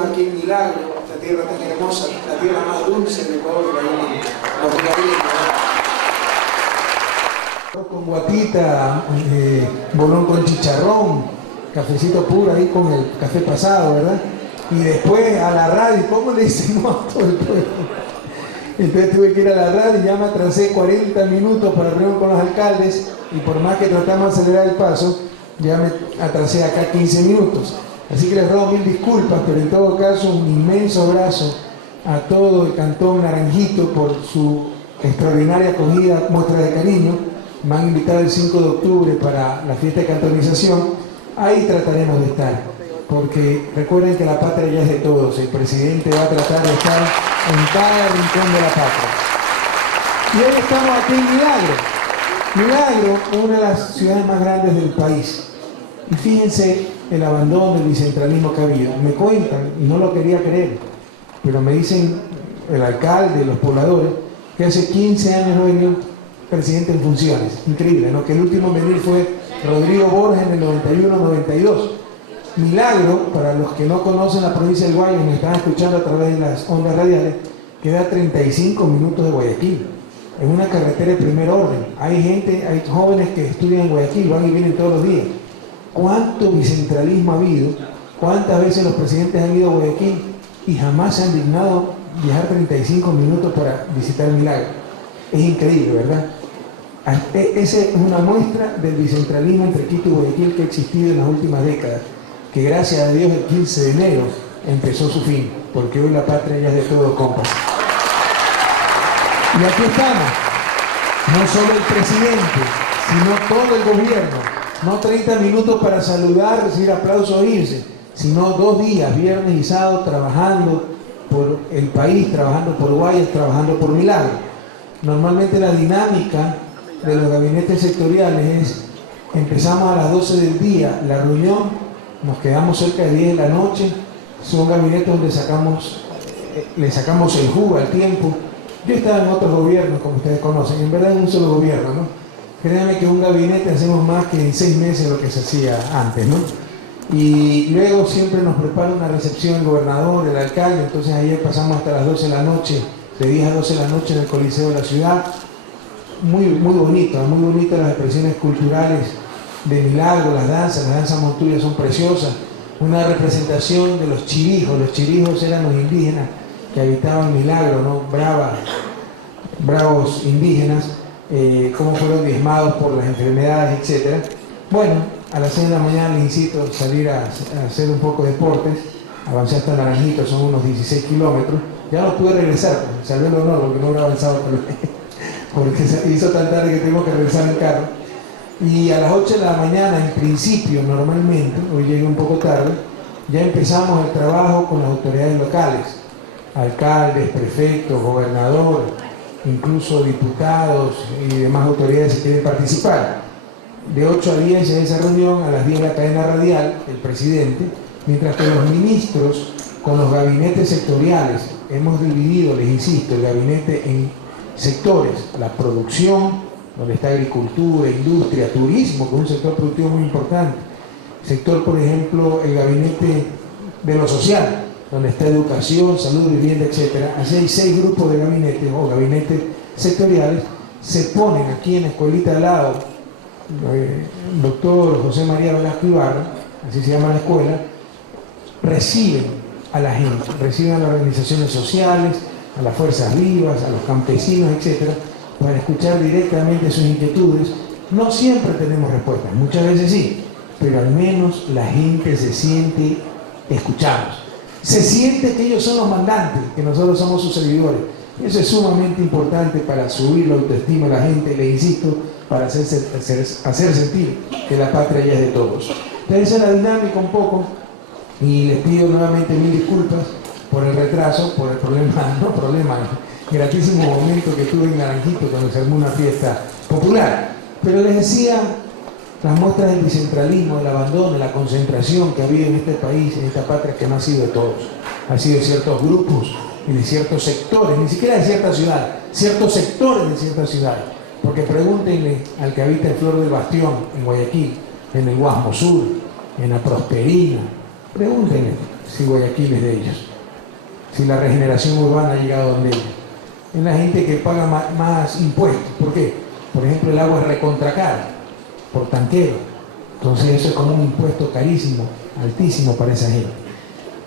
bienvenidos aquí en Milagro, esta tierra tan hermosa, la tierra más dulce del Ecuador, los cariños. Con guatita, bolón con chicharrón, cafecito puro ahí con el café pasado, ¿verdad? Y después a la radio, ¿cómo le hicimos a todo el pueblo? Entonces tuve que ir a la radio y ya me atrasé 40 minutos para reunir con los alcaldes y por más que tratamos de acelerar el paso, ya me atrasé acá 15 minutos. Así que les ruego mil disculpas, pero en todo caso un inmenso abrazo a todo el Cantón Naranjito por su extraordinaria acogida, muestra de cariño. Me han invitado el 5 de octubre para la fiesta de cantonización. Ahí trataremos de estar, porque recuerden que la patria ya es de todos. El presidente va a tratar de estar en cada rincón de la patria. Y hoy estamos aquí en Milagro. Milagro es una de las ciudades más grandes del país. Y fíjense el abandono del bicentralismo que ha habido. Me cuentan, y no lo quería creer, pero me dicen el alcalde, los pobladores, que hace 15 años no venía un presidente en funciones. Increíble, ¿no? Que el último en venir fue Rodrigo Borges en el 91-92. Milagro, para los que no conocen la provincia del Guayas y me están escuchando a través de las ondas radiales, queda a 35 minutos de Guayaquil. Es una carretera de primer orden. Hay gente, hay jóvenes que estudian en Guayaquil, van y vienen todos los días. ¿Cuánto bicentralismo ha habido? ¿Cuántas veces los presidentes han ido a Guayaquil y jamás se han dignado viajar 35 minutos para visitar Milagro? Es increíble, ¿verdad? Esa es una muestra del bicentralismo entre Quito y Guayaquil que ha existido en las últimas décadas, que gracias a Dios el 15 de enero empezó su fin, porque hoy la patria ya es de todos, compas. Y aquí estamos, no solo el presidente, sino todo el gobierno. No 30 minutos para saludar, recibir aplausos e irse, sino 2 días, viernes y sábado, trabajando por el país, trabajando por Guayas, trabajando por Milagro. Normalmente la dinámica de los gabinetes sectoriales es, empezamos a las 12 del día la reunión, nos quedamos cerca de 10 de la noche, son gabinetes donde le sacamos el jugo al tiempo. Yo estaba en otros gobiernos, como ustedes conocen, en verdad en un solo gobierno, ¿no? Créanme que un gabinete hacemos más que en 6 meses lo que se hacía antes, ¿no? Y luego siempre nos prepara una recepción el gobernador, el alcalde, entonces ayer pasamos hasta las 12 de la noche, de 10 a 12 de la noche en el Coliseo de la ciudad. Muy bonitas las expresiones culturales de Milagro, las danzas monturas son preciosas. Una representación de los chirijos eran los indígenas que habitaban Milagro, ¿no? Bravos indígenas, cómo fueron diezmados por las enfermedades, etc. Bueno, a las 6 de la mañana les incito a salir a hacer un poco de deportes, avancé hasta Naranjito, son unos 16 kilómetros, ya no pude regresar, salvé el honor porque no hubiera avanzado porque se hizo tan tarde que tengo que regresar en carro. Y a las 8 de la mañana, en principio, normalmente, hoy llegué un poco tarde, ya empezamos el trabajo con las autoridades locales, alcaldes, prefectos, gobernador, incluso diputados y demás autoridades que quieren participar. De 8 a 10 en esa reunión, a las 10 la cadena radial, el presidente, mientras que los ministros con los gabinetes sectoriales, hemos dividido, les insisto, el gabinete en sectores, la producción, donde está agricultura, industria, turismo, que es un sector productivo muy importante. Sector, por ejemplo, el gabinete de lo social, donde está educación, salud, vivienda, etc. Así hay 6 grupos de gabinetes o gabinetes sectoriales. Se ponen aquí en la escuelita al lado, el doctor José María Velasco Ibarra, así se llama la escuela, reciben a la gente, reciben a las organizaciones sociales, a las fuerzas vivas, a los campesinos, etc., para escuchar directamente sus inquietudes. No siempre tenemos respuestas, muchas veces sí, pero al menos la gente se siente escuchados. Se siente que ellos son los mandantes, que nosotros somos sus servidores. Eso es sumamente importante para subir la autoestima de la gente, le insisto, para hacer sentir que la patria ya es de todos. Entonces esa es la dinámica un poco, y les pido nuevamente mil disculpas por el retraso, por el gratísimo momento que tuve en Naranjito cuando se armó una fiesta popular. Pero les decía, las muestras del bicentralismo, del abandono, de la concentración que ha habido en este país, en esta patria, que no ha sido de todos, ha sido de ciertos grupos y de ciertos sectores, ni siquiera de cierta ciudad, ciertos sectores de ciertas ciudades. Porque pregúntenle al que habita en Flor del Bastión, en Guayaquil, en el Guasmo Sur, en la Prosperina, pregúntenle, si Guayaquil es de ellos, si la regeneración urbana ha llegado donde ellos. Es la gente que paga más impuestos. ¿Por qué? Por ejemplo, el agua es recontra cara, por tanquero. Entonces eso es como un impuesto carísimo, altísimo para esa gente.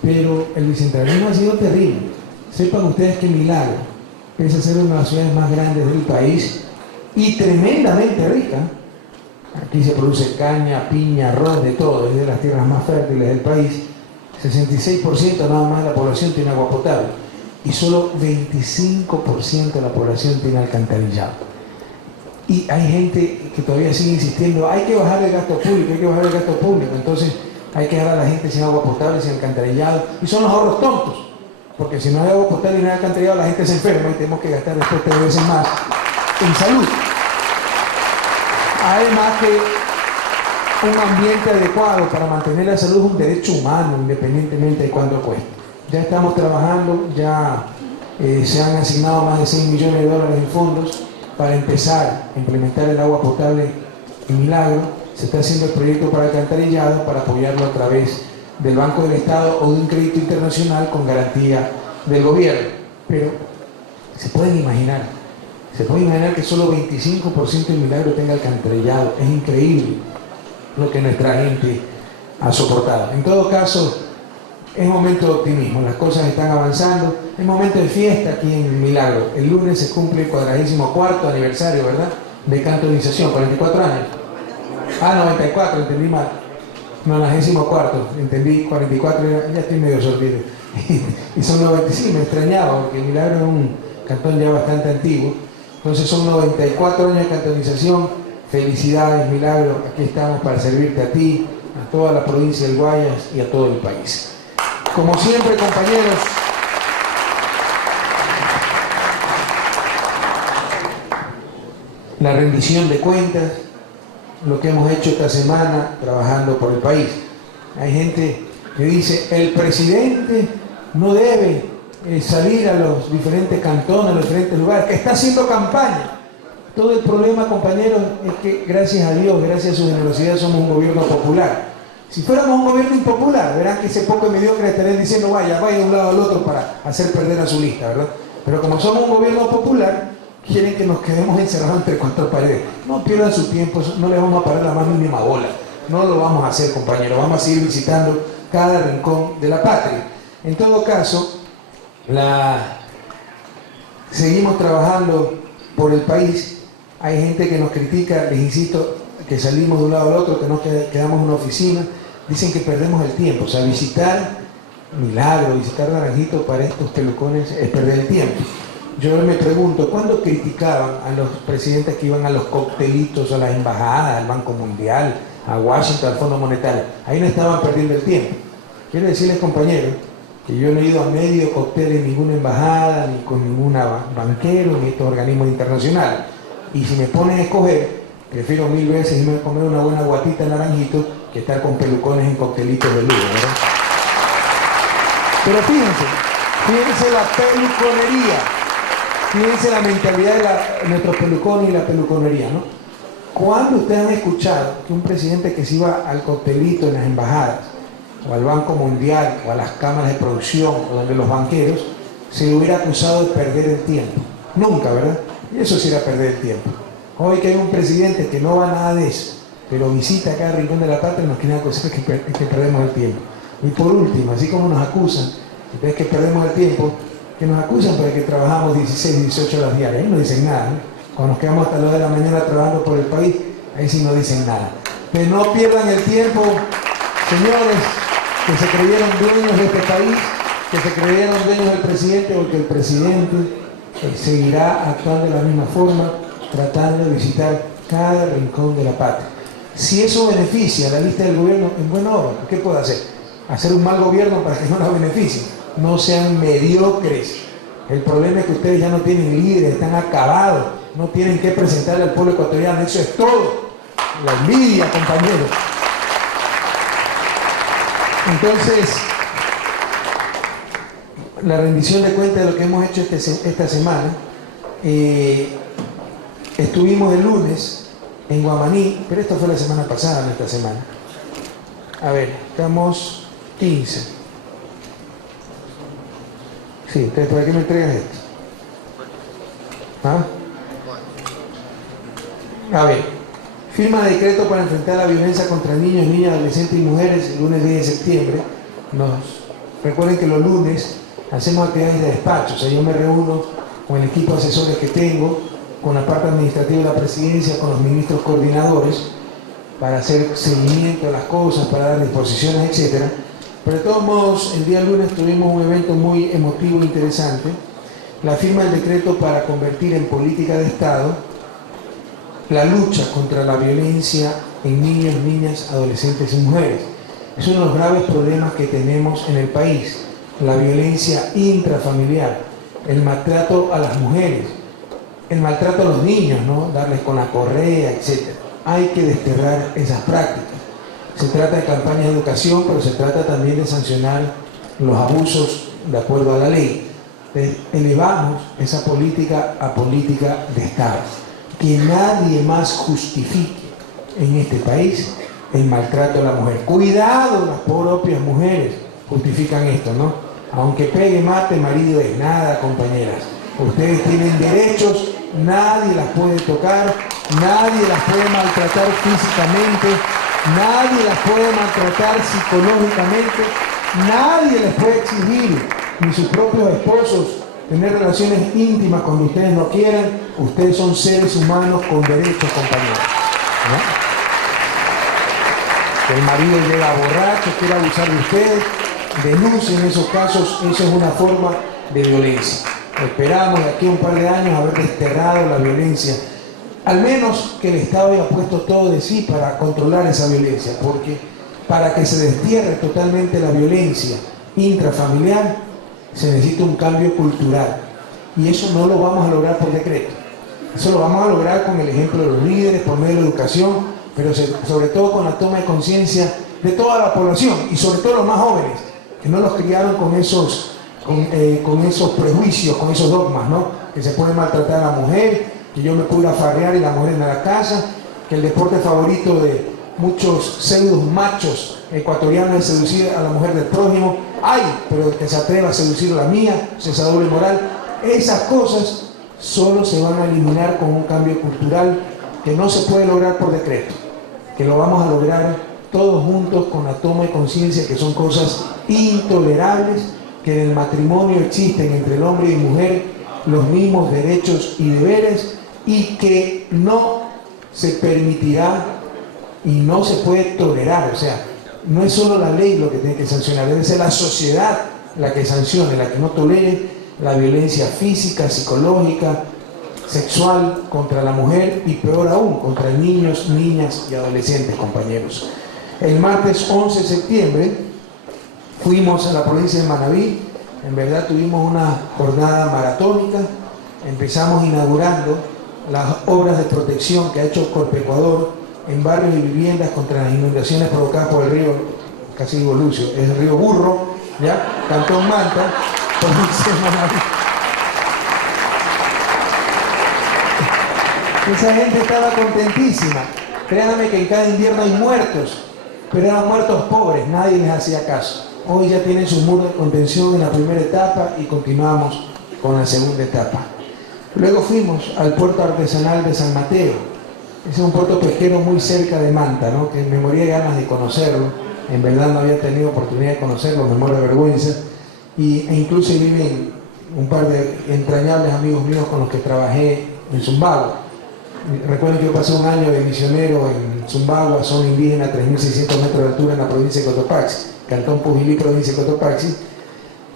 Pero el bicentenalismo ha sido terrible. Sepan ustedes que Milagro, pese a ser una de las ciudades más grandes del país y tremendamente rica, aquí se produce caña, piña, arroz, de todo, es de las tierras más fértiles del país. 66% nada más de la población tiene agua potable y solo 25% de la población tiene alcantarillado. Y hay gente que todavía sigue insistiendo, hay que bajar el gasto público, hay que bajar el gasto público. Entonces hay que dejar a la gente sin agua potable, sin alcantarillado. Y son los ahorros tontos, porque si no hay agua potable y no hay alcantarillado, la gente se enferma y tenemos que gastar después 3 veces más en salud. Además que un ambiente adecuado para mantener la salud es un derecho humano, independientemente de cuánto cueste. Ya estamos trabajando, ya se han asignado más de $6 millones en fondos para empezar a implementar el agua potable en Milagro. Se está haciendo el proyecto para alcantarillado para apoyarlo a través del Banco del Estado o de un crédito internacional con garantía del gobierno. Pero se pueden imaginar que solo 25% de Milagro tenga alcantarillado. Es increíble lo que nuestra gente ha soportado. En todo caso, es momento de optimismo, las cosas están avanzando, es momento de fiesta aquí en Milagro. El lunes se cumple el 44º aniversario, ¿verdad?, de cantonización, 44 años. 94, entendí mal. No, 94, entendí 44, ya estoy medio sordido. Y son 95, me extrañaba, porque Milagro es un cantón ya bastante antiguo. Entonces son 94 años de cantonización. Felicidades, Milagro, aquí estamos para servirte a ti, a toda la provincia del Guayas y a todo el país. Como siempre, compañeros, la rendición de cuentas, lo que hemos hecho esta semana trabajando por el país. Hay gente que dice, el presidente no debe salir a los diferentes cantones, a los diferentes lugares, que está haciendo campaña. Todo el problema, compañeros, es que gracias a Dios, gracias a su generosidad, somos un gobierno popular. Si fuéramos un gobierno impopular, verán que ese poco mediocre estarían diciendo, vaya de un lado al otro para hacer perder a su lista, ¿verdad? Pero como somos un gobierno popular, quieren que nos quedemos encerrados entre 4 paredes. No pierdan su tiempo, no les vamos a parar la más mínima bola. No lo vamos a hacer, compañeros. Vamos a seguir visitando cada rincón de la patria. En todo caso, seguimos trabajando por el país. Hay gente que nos critica, les insisto, que salimos de un lado al otro, que nos quedamos en una oficina. Dicen que perdemos el tiempo. O sea, visitar Milagro, visitar Naranjito para estos pelucones es perder el tiempo. Yo me pregunto, ¿cuándo criticaban a los presidentes que iban a los coctelitos, a las embajadas, al Banco Mundial, a Washington, al Fondo Monetario? Ahí no estaban perdiendo el tiempo. Quiero decirles, compañeros, que yo no he ido a medio cóctel en ninguna embajada, ni con ninguna banquero, ni estos organismos internacionales. Y si me ponen a escoger, prefiero 1000 veces irme a comer una buena guatita en Naranjito que estar con pelucones en coctelitos de lujo, ¿verdad? Pero fíjense la peluconería. Fíjense la mentalidad de nuestros pelucones y la peluconería, ¿no? ¿Cuándo ustedes han escuchado que un presidente que se iba al coctelito en las embajadas, o al Banco Mundial, o a las cámaras de producción, o donde los banqueros, se le hubiera acusado de perder el tiempo? Nunca, ¿verdad? Y eso sí era perder el tiempo. Hoy que hay un presidente que no va a nada de eso, pero visita cada rincón de la patria y nos quiere acusar que perdemos el tiempo. Y por último, así como nos acusan, ustedes que perdemos el tiempo, que nos acusan porque trabajamos 16, 18 horas diarias, ahí no dicen nada, ¿no? Cuando nos quedamos hasta las 2 de la mañana trabajando por el país, ahí sí no dicen nada. Pero no pierdan el tiempo, señores, que se creyeron dueños de este país, que se creyeron dueños del presidente, porque el presidente seguirá actuando de la misma forma, tratando de visitar cada rincón de la patria. Si eso beneficia a la lista del gobierno, en buena hora, ¿qué puede hacer? Hacer un mal gobierno para que no la beneficie. No sean mediocres. El problema es que ustedes ya no tienen líderes, están acabados, no tienen que presentarle al pueblo ecuatoriano. Eso es todo. La envidia, compañeros. Entonces, la rendición de cuentas de lo que hemos hecho esta semana. Estuvimos el lunes en Guamaní, pero esto fue la semana pasada, no esta semana. A ver, estamos 15. Sí, entonces ¿para qué me entregas esto? ¿Ah? A ver, firma de decreto para enfrentar la violencia contra niños, niñas, adolescentes y mujeres el lunes 10 de septiembre. Recuerden que los lunes hacemos actividades de despacho, o sea, yo me reúno con el equipo de asesores que tengo, con la parte administrativa de la presidencia, con los ministros coordinadores, para hacer seguimiento de las cosas, para dar disposiciones, etc. Pero de todos modos, el día lunes tuvimos un evento muy emotivo e interesante, la firma del decreto para convertir en política de Estado la lucha contra la violencia en niños, niñas, adolescentes y mujeres. Es uno de los graves problemas que tenemos en el país, la violencia intrafamiliar, el maltrato a las mujeres, el maltrato a los niños, ¿no? Darles con la correa, etc. Hay que desterrar esas prácticas. Se trata de campañas de educación, pero se trata también de sancionar los abusos de acuerdo a la ley. Entonces, elevamos esa política a política de Estado. Que nadie más justifique en este país el maltrato a la mujer. Cuidado, las propias mujeres justifican esto, ¿no? Aunque pegue, mate, marido es nada, compañeras. Ustedes tienen derechos, nadie las puede tocar, nadie las puede maltratar físicamente, nadie las puede maltratar psicológicamente, nadie les puede exigir, ni sus propios esposos, tener relaciones íntimas cuando ustedes no quieran. Ustedes son seres humanos con derechos, compañeros, ¿no? Que el marido llega borracho, quiere abusar de ustedes, denuncien esos casos. Eso es una forma de violencia. Esperamos de aquí a un par de años haber desterrado la violencia, al menos que el Estado haya puesto todo de sí para controlar esa violencia, porque para que se destierre totalmente la violencia intrafamiliar se necesita un cambio cultural, y eso no lo vamos a lograr por decreto. Eso lo vamos a lograr con el ejemplo de los líderes, por medio de la educación, pero sobre todo con la toma de conciencia de toda la población, y sobre todo los más jóvenes, que no los criaron con esos prejuicios, con esos dogmas, ¿no? Que se puede maltratar a la mujer, que yo me puedo ir a farrear y la mujer en la casa, que el deporte favorito de muchos pseudos machos ecuatorianos es seducir a la mujer del prójimo. Ay, pero el que se atreva a seducir a la mía, esa doble moral. Esas cosas solo se van a eliminar con un cambio cultural que no se puede lograr por decreto, que lo vamos a lograr todos juntos con la toma de conciencia que son cosas intolerables, que en el matrimonio existen entre el hombre y mujer los mismos derechos y deberes, y que no se permitirá y no se puede tolerar. O sea, no es solo la ley lo que tiene que sancionar, debe ser la sociedad la que sancione, la que no tolere la violencia física, psicológica, sexual contra la mujer, y peor aún, contra niños, niñas y adolescentes, compañeros. El martes 11 de septiembre fuimos a la provincia de Manabí. En verdad tuvimos una jornada maratónica. Empezamos inaugurando las obras de protección que ha hecho Corpecuador en barrios y viviendas contra las inundaciones provocadas por el río, casi digo Lucio, es el río Burro, ¿ya? Cantón Manta, provincia de Manabí. Esa gente estaba contentísima. Créanme que en cada invierno hay muertos, pero eran muertos pobres, nadie les hacía caso. Hoy ya tienen sus muros de contención en la primera etapa y continuamos con la segunda etapa. Luego fuimos al puerto artesanal de San Mateo. Es un puerto pesquero muy cerca de Manta, ¿no? Que me moría de ganas de conocerlo. En verdad no había tenido oportunidad de conocerlo, me muero de vergüenza. E incluso viven un par de entrañables amigos míos con los que trabajé en Zumbagua. Recuerden que yo pasé un año de misionero en Zumbagua, zona indígena, 3.600 metros de altura en la provincia de Cotopaxi, Cantón Pujilí, provincia de Cotopaxi,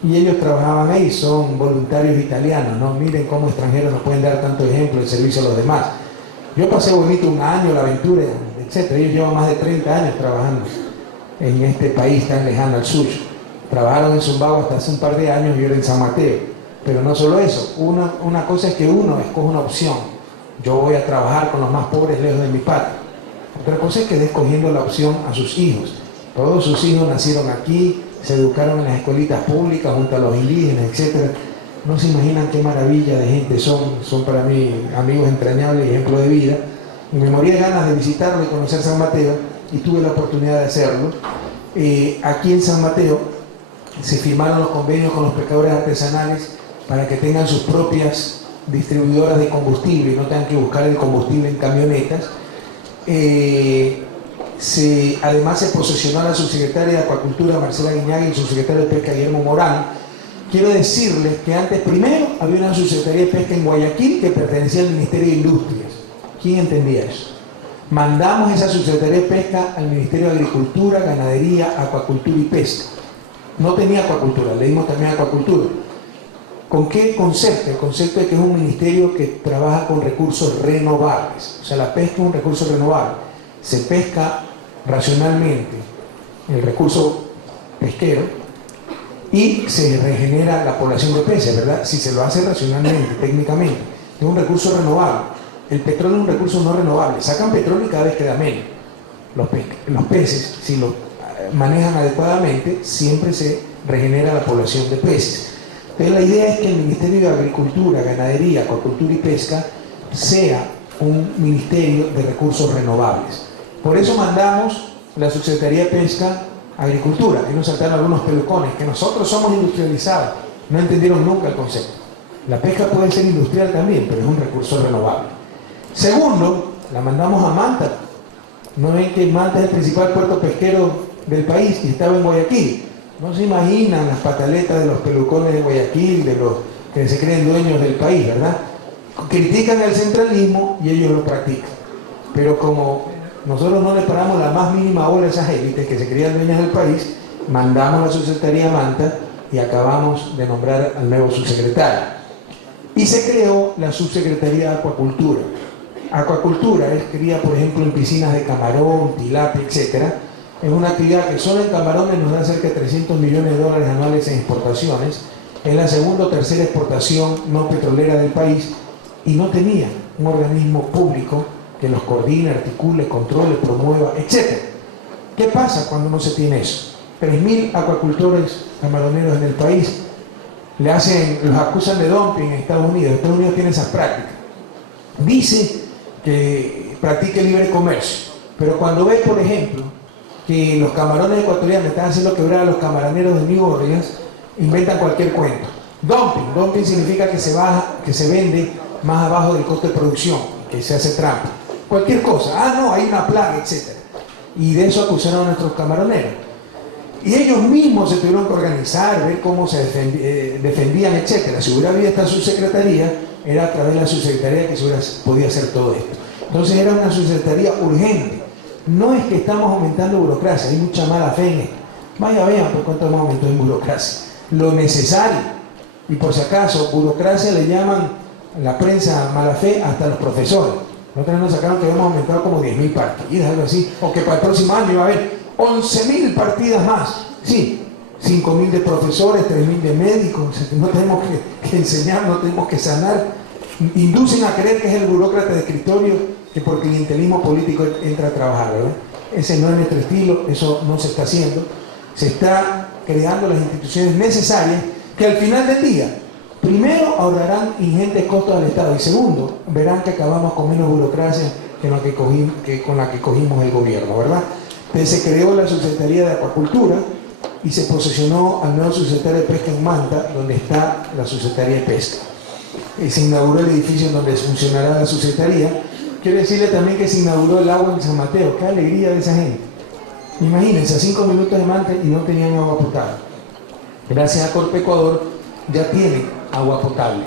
y ellos trabajaban ahí, son voluntarios italianos, ¿no? Miren cómo extranjeros nos pueden dar tanto ejemplo de servicio a los demás. Yo pasé bonito un año, la aventura, etc. Ellos llevan más de 30 años trabajando en este país tan lejano al suyo. Trabajaron en Zumbagua hasta hace un par de años y ahora en San Mateo. Pero no solo eso, una cosa es que uno escoge una opción. Yo voy a trabajar con los más pobres lejos de mi patria. Otra cosa es que esté escogiendo la opción a sus hijos. Todos sus hijos nacieron aquí, se educaron en las escuelitas públicas junto a los indígenas, etc. No se imaginan qué maravilla de gente son para mí amigos entrañables y ejemplos de vida. Y me moría de ganas de visitarlo y conocer San Mateo, y tuve la oportunidad de hacerlo. Aquí en San Mateo se firmaron los convenios con los pescadores artesanales para que tengan sus propias distribuidoras de combustible y no tengan que buscar el combustible en camionetas. Además se posesionó a la subsecretaria de Acuacultura, Marcela Guiñaga, y el subsecretario de Pesca, Guillermo Morán. Quiero decirles que antes, primero, había una subsecretaría de Pesca en Guayaquil que pertenecía al Ministerio de Industrias. ¿Quién entendía eso? Mandamos esa subsecretaría de Pesca al Ministerio de Agricultura, Ganadería, Acuacultura y Pesca. No tenía acuacultura, le dimos también acuacultura. ¿Con qué concepto? El concepto de que es un ministerio que trabaja con recursos renovables. O sea, la pesca es un recurso renovable. Se pesca racionalmente el recurso pesquero y se regenera la población de peces, ¿verdad? Si se lo hace racionalmente, técnicamente. Es un recurso renovable. El petróleo es un recurso no renovable. Sacan petróleo y cada vez queda menos. Los peces, si lo manejan adecuadamente, siempre se regenera la población de peces. Entonces la idea es que el Ministerio de Agricultura, Ganadería, Acuacultura y Pesca sea un ministerio de recursos renovables. Por eso mandamos la Subsecretaría de Pesca a Agricultura. Ahí nos saltaron algunos pelucones, que nosotros somos industrializados. No entendieron nunca el concepto. La pesca puede ser industrial también, pero es un recurso renovable. Segundo, la mandamos a Manta. ¿No ven que Manta es el principal puerto pesquero del país y estaba en Guayaquil? No se imaginan las pataletas de los pelucones de Guayaquil, de los que se creen dueños del país, ¿verdad? Critican el centralismo y ellos lo practican. Pero como nosotros no le paramos la más mínima bola a esas élites que se creían dueñas del país, mandamos la subsecretaría a Manta y acabamos de nombrar al nuevo subsecretario. Y se creó la subsecretaría de Acuacultura. Acuacultura es cría, por ejemplo, en piscinas de camarón, tilapia, etc. Es una actividad que solo en camarones nos da cerca de $300 millones anuales en exportaciones. Es la segunda o tercera exportación no petrolera del país y no tenía un organismo público que los coordine, articule, controle, promueva, etc. ¿Qué pasa cuando no se tiene eso? 3.000 acuacultores camaroneros en el país los acusan de dumping en Estados Unidos. Estados Unidos tiene esas prácticas. Dice que practique libre comercio, pero cuando ves, por ejemplo, que los camarones ecuatorianos están haciendo quebrar a los camaroneros de New Orleans, inventan cualquier cuento. Dumping significa que se vende más abajo del costo de producción, que se hace trampa. Cualquier cosa, no, hay una plaga, etc. Y de eso acusaron a nuestros camaroneros. Y ellos mismos se tuvieron que organizar, ver cómo se defendían, etc. Si hubiera habido esta subsecretaría, era a través de la subsecretaría que se podía hacer todo esto. Entonces era una subsecretaría urgente. No es que estamos aumentando burocracia, hay mucha mala fe en esto. Vean por cuánto hemos aumentado en burocracia. Lo necesario. Y por si acaso, burocracia le llaman la prensa mala fe hasta los profesores. Nosotros nos sacaron que habíamos aumentado como 10.000 partidas, algo así, o que para el próximo año iba a haber 11.000 partidas más. Sí, 5.000 de profesores, 3.000 de médicos. No tenemos que enseñar, no tenemos que sanar. Inducen a creer que es el burócrata de escritorio que por clientelismo político entra a trabajar, ¿verdad? Ese no es nuestro estilo, eso no se está haciendo. Se está creando las instituciones necesarias que al final del día, primero, ahorrarán ingentes costos al Estado y segundo, verán que acabamos con menos burocracia que con la que cogimos el gobierno, ¿verdad? Entonces se creó la Subsecretaría de Acuacultura y se posesionó al nuevo subsecretario de Pesca en Manta, donde está la Subsecretaría de Pesca. Y se inauguró el edificio en donde funcionará la subsecretaría. Quiero decirle también que se inauguró el agua en San Mateo. ¡Qué alegría de esa gente! Imagínense, a 5 minutos de Manta y no tenían agua potable. Gracias a Corpecuador ya tienen agua potable.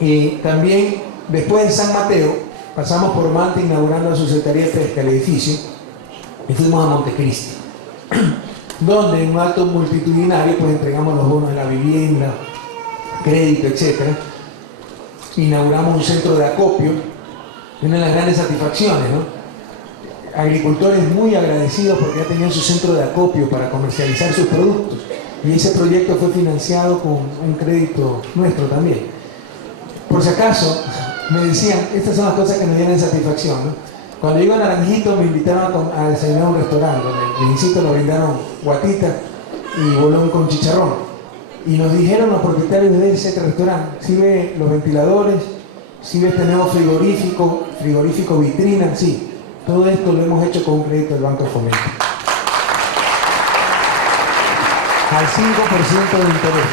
Y también, después de San Mateo, pasamos por Manta inaugurando la Subsecretaría de Pesca, el edificio, y fuimos a Montecristi, donde en un acto multitudinario pues entregamos los bonos de la vivienda, crédito, etc. Inauguramos un centro de acopio, una de las grandes satisfacciones, ¿no? Agricultores muy agradecidos porque ya tenían su centro de acopio para comercializar sus productos. Y ese proyecto fue financiado con un crédito nuestro también. Por si acaso, me decían, estas son las cosas que nos llenan satisfacción, ¿no? Cuando iba a Naranjito me invitaron a desayunar a un restaurante, donde Luisito nos brindaron guatita y bolón con chicharrón. Y nos dijeron los propietarios de ese restaurante, si ve los ventiladores, si ve este nuevo frigorífico vitrina, sí. Todo esto lo hemos hecho con un crédito del Banco de Fomento. al 5% de interés.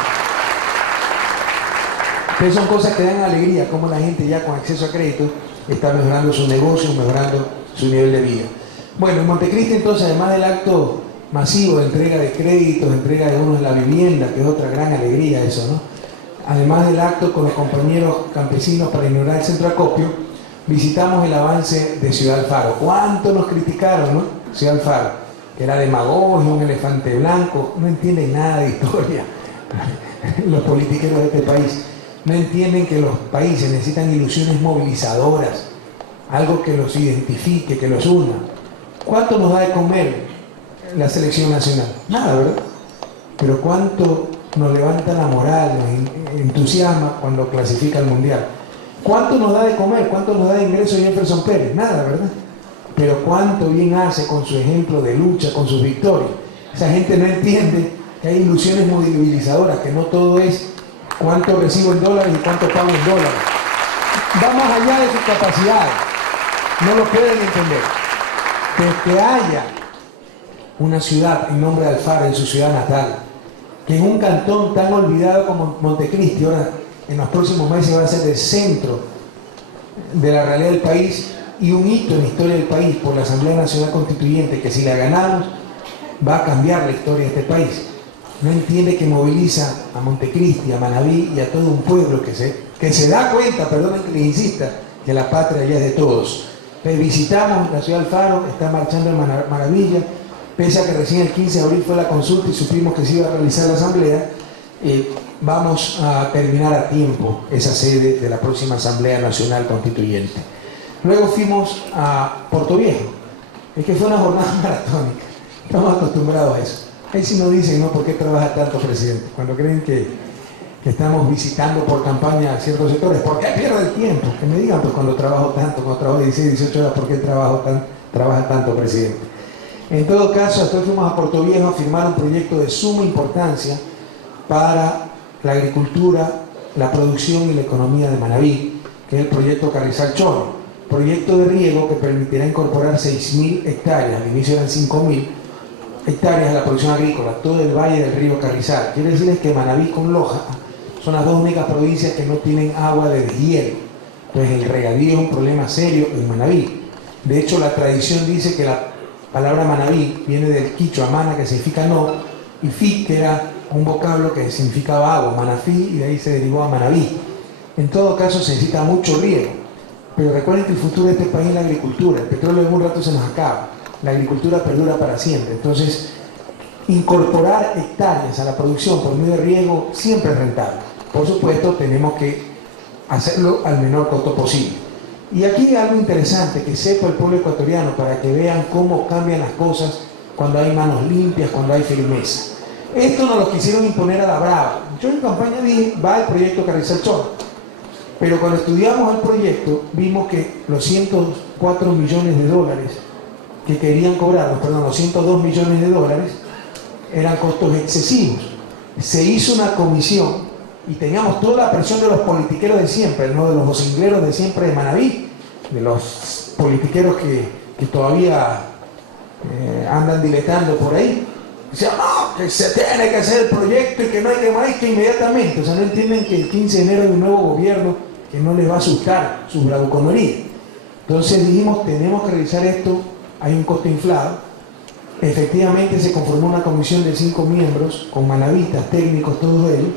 Entonces son cosas que dan alegría, como la gente ya con acceso a crédito está mejorando su negocio, mejorando su nivel de vida. Bueno, en Montecristi entonces, además del acto masivo de entrega de créditos, entrega de bonos de la vivienda, que es otra gran alegría eso, ¿no? Además del acto con los compañeros campesinos para inaugurar el centro de acopio, visitamos el avance de Ciudad Alfaro. ¿Cuánto nos criticaron, no? Ciudad Alfaro, que era demagogia, un elefante blanco, no entienden nada de historia los politiqueros de este país. No entienden que los países necesitan ilusiones movilizadoras, algo que los identifique, que los una. ¿Cuánto nos da de comer la selección nacional? Nada, ¿verdad? Pero ¿cuánto nos levanta la moral, nos entusiasma cuando clasifica al mundial? ¿Cuánto nos da de comer? ¿Cuánto nos da de ingreso Jefferson Pérez? Nada, ¿verdad? Pero ¿cuánto bien hace con su ejemplo de lucha, con sus victorias? Esa gente no entiende que hay ilusiones movilizadoras, que no todo es cuánto recibo en dólares y cuánto pago en dólares. Va más allá de sus capacidades. No lo pueden entender. Que haya una ciudad en nombre de Alfaro, en su ciudad natal, que en un cantón tan olvidado como Montecristi, ahora en los próximos meses va a ser el centro de la realidad del país y un hito en la historia del país por la Asamblea Nacional Constituyente, que si la ganamos va a cambiar la historia de este país. No entiende que moviliza a Montecristi, a Manabí y a todo un pueblo que se da cuenta, perdonen que les insista, que la patria ya es de todos. Entonces visitamos la ciudad de Alfaro, está marchando en maravilla, pese a que recién el 15 de abril fue la consulta y supimos que se iba a realizar la asamblea. Vamos a terminar a tiempo esa sede de la próxima Asamblea Nacional Constituyente. Luego fuimos a Puerto Viejo. Es que fue una jornada maratónica. Estamos acostumbrados a eso. Ahí sí nos dicen, ¿no? ¿Por qué trabaja tanto, presidente? Cuando creen que estamos visitando por campaña ciertos sectores. ¿Por qué pierde el tiempo? Que me digan, pues cuando trabajo tanto, cuando trabajo 16, 18 horas, ¿por qué trabaja tanto, presidente? En todo caso, después fuimos a Puerto Viejo a firmar un proyecto de suma importancia para la agricultura, la producción y la economía de Manabí, que es el proyecto Carrizal Choro. Proyecto de riego que permitirá incorporar 6.000 hectáreas, al inicio eran 5.000 hectáreas de la producción agrícola, todo el valle del río Carrizal. Quiere decirles que Manabí con Loja son las dos únicas provincias que no tienen agua de deshielo. Entonces el regadío es un problema serio en Manabí. De hecho, la tradición dice que la palabra Manabí viene del quichua mana, que significa no, y fi, que era un vocablo que significaba agua, manafí, y de ahí se derivó a Manabí. En todo caso, se necesita mucho riego. Pero recuerden que el futuro de este país es la agricultura. El petróleo en un rato se nos acaba. La agricultura perdura para siempre. Entonces, incorporar hectáreas a la producción por medio de riego siempre es rentable. Por supuesto, tenemos que hacerlo al menor costo posible. Y aquí hay algo interesante que sepa el pueblo ecuatoriano para que vean cómo cambian las cosas cuando hay manos limpias, cuando hay firmeza. Esto nos lo quisieron imponer a la brava. Yo en campaña dije, va el proyecto Carrizal Choro. Pero cuando estudiamos el proyecto, vimos que los 104 millones de dólares que querían cobrar, perdón, los 102 millones de dólares, eran costos excesivos. Se hizo una comisión y teníamos toda la presión de los politiqueros de siempre, no de los vocingleros de siempre de Manabí, de los politiqueros que todavía andan diletando por ahí. Dicen, no, que se tiene que hacer el proyecto y que no hay que más que inmediatamente. O sea, no entienden que el 15 de enero hay un nuevo gobierno que no les va a asustar su bravuconería. Entonces dijimos, tenemos que realizar esto, hay un costo inflado. Efectivamente se conformó una comisión de 5 miembros, con manavistas, técnicos, todos ellos,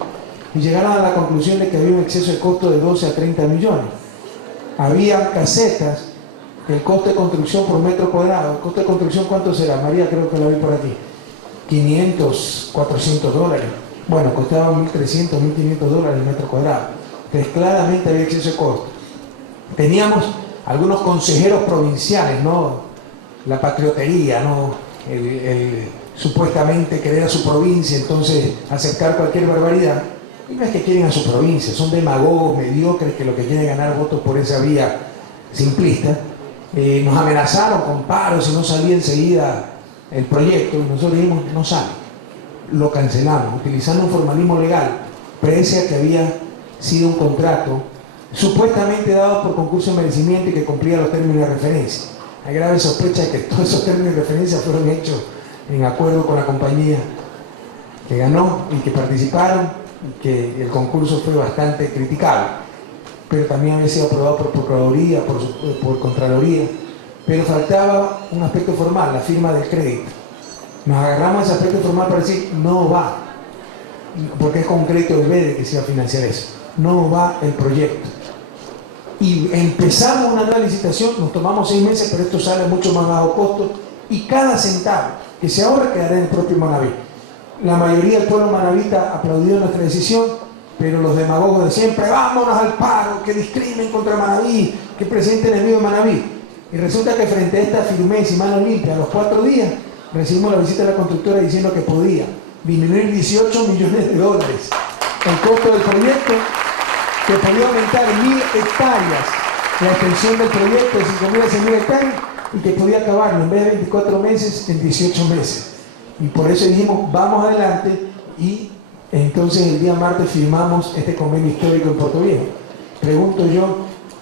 y llegaron a la conclusión de que había un exceso de costo de 12 a 30 millones. Había casetas, el costo de construcción por metro cuadrado, el costo de construcción, ¿cuánto será? María, creo que la vi por aquí. 500, 400 dólares. Bueno, costaba 1.300, 1.500 dólares el metro cuadrado. Entonces claramente había exceso de costo. Teníamos algunos consejeros provinciales, ¿no? La patriotería, ¿no? Supuestamente querer a su provincia, entonces aceptar cualquier barbaridad. Y no es que quieren a su provincia, son demagogos mediocres que lo que quieren es ganar votos por esa vía simplista. Nos amenazaron con paros si no salía enseguida el proyecto, y nosotros dijimos, no sale. Lo cancelamos, utilizando un formalismo legal, pese a que había sido un contrato supuestamente dado por concurso de merecimiento y que cumplía los términos de referencia. Hay grave sospecha de que todos esos términos de referencia fueron hechos en acuerdo con la compañía que ganó y que participaron, y que el concurso fue bastante criticado, pero también había sido aprobado por Procuraduría, por Contraloría, pero faltaba un aspecto formal, la firma del crédito. Nos agarramos a ese aspecto formal para decir, no va, porque es concreto el BEDE que se iba a financiar eso, no va el proyecto. Y empezamos una nueva licitación, nos tomamos 6 meses, pero esto sale mucho más bajo costo, y cada centavo que se ahorra quedará en el propio Manaví. La mayoría del pueblo manavita aplaudió nuestra decisión, pero los demagogos de siempre, vámonos al paro, que discrimen contra Manaví, que presidente enemigo de Manaví. Y resulta que frente a esta firmeza y mano limpia, a los 4 días, recibimos la visita de la constructora diciendo que podía disminuir 18 millones de dólares el costo del proyecto, que podía aumentar 1.000 hectáreas la extensión del proyecto de 5.000 a 6.000 hectáreas, y que podía acabarlo en vez de 24 meses en 18 meses. Y por eso dijimos, vamos adelante, y entonces el día martes firmamos este convenio histórico en Puerto Viejo. Pregunto yo,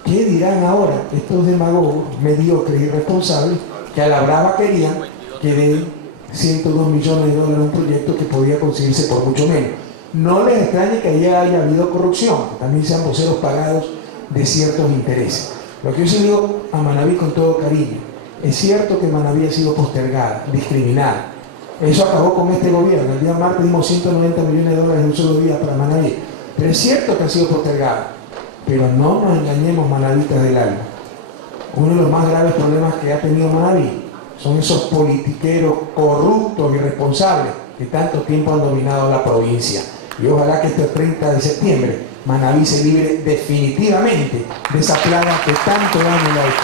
¿qué dirán ahora estos demagogos, mediocres y irresponsables, que a la brava querían que den 102 millones de dólares a un proyecto que podía conseguirse por mucho menos? No les extrañe que allá haya habido corrupción, que también sean voceros pagados de ciertos intereses. Lo que yo sí digo a Manaví con todo cariño, es cierto que Manaví ha sido postergada, discriminada. Eso acabó con este gobierno. El día martes dimos 190 millones de dólares en un solo día para Manaví. Pero es cierto que ha sido postergada. Pero no nos engañemos, manavitas del alma. Uno de los más graves problemas que ha tenido Manaví son esos politiqueros corruptos y irresponsables que tanto tiempo han dominado la provincia. Y ojalá que este 30 de septiembre Manaví se libre definitivamente de esa plaga que tanto daño le ha hecho.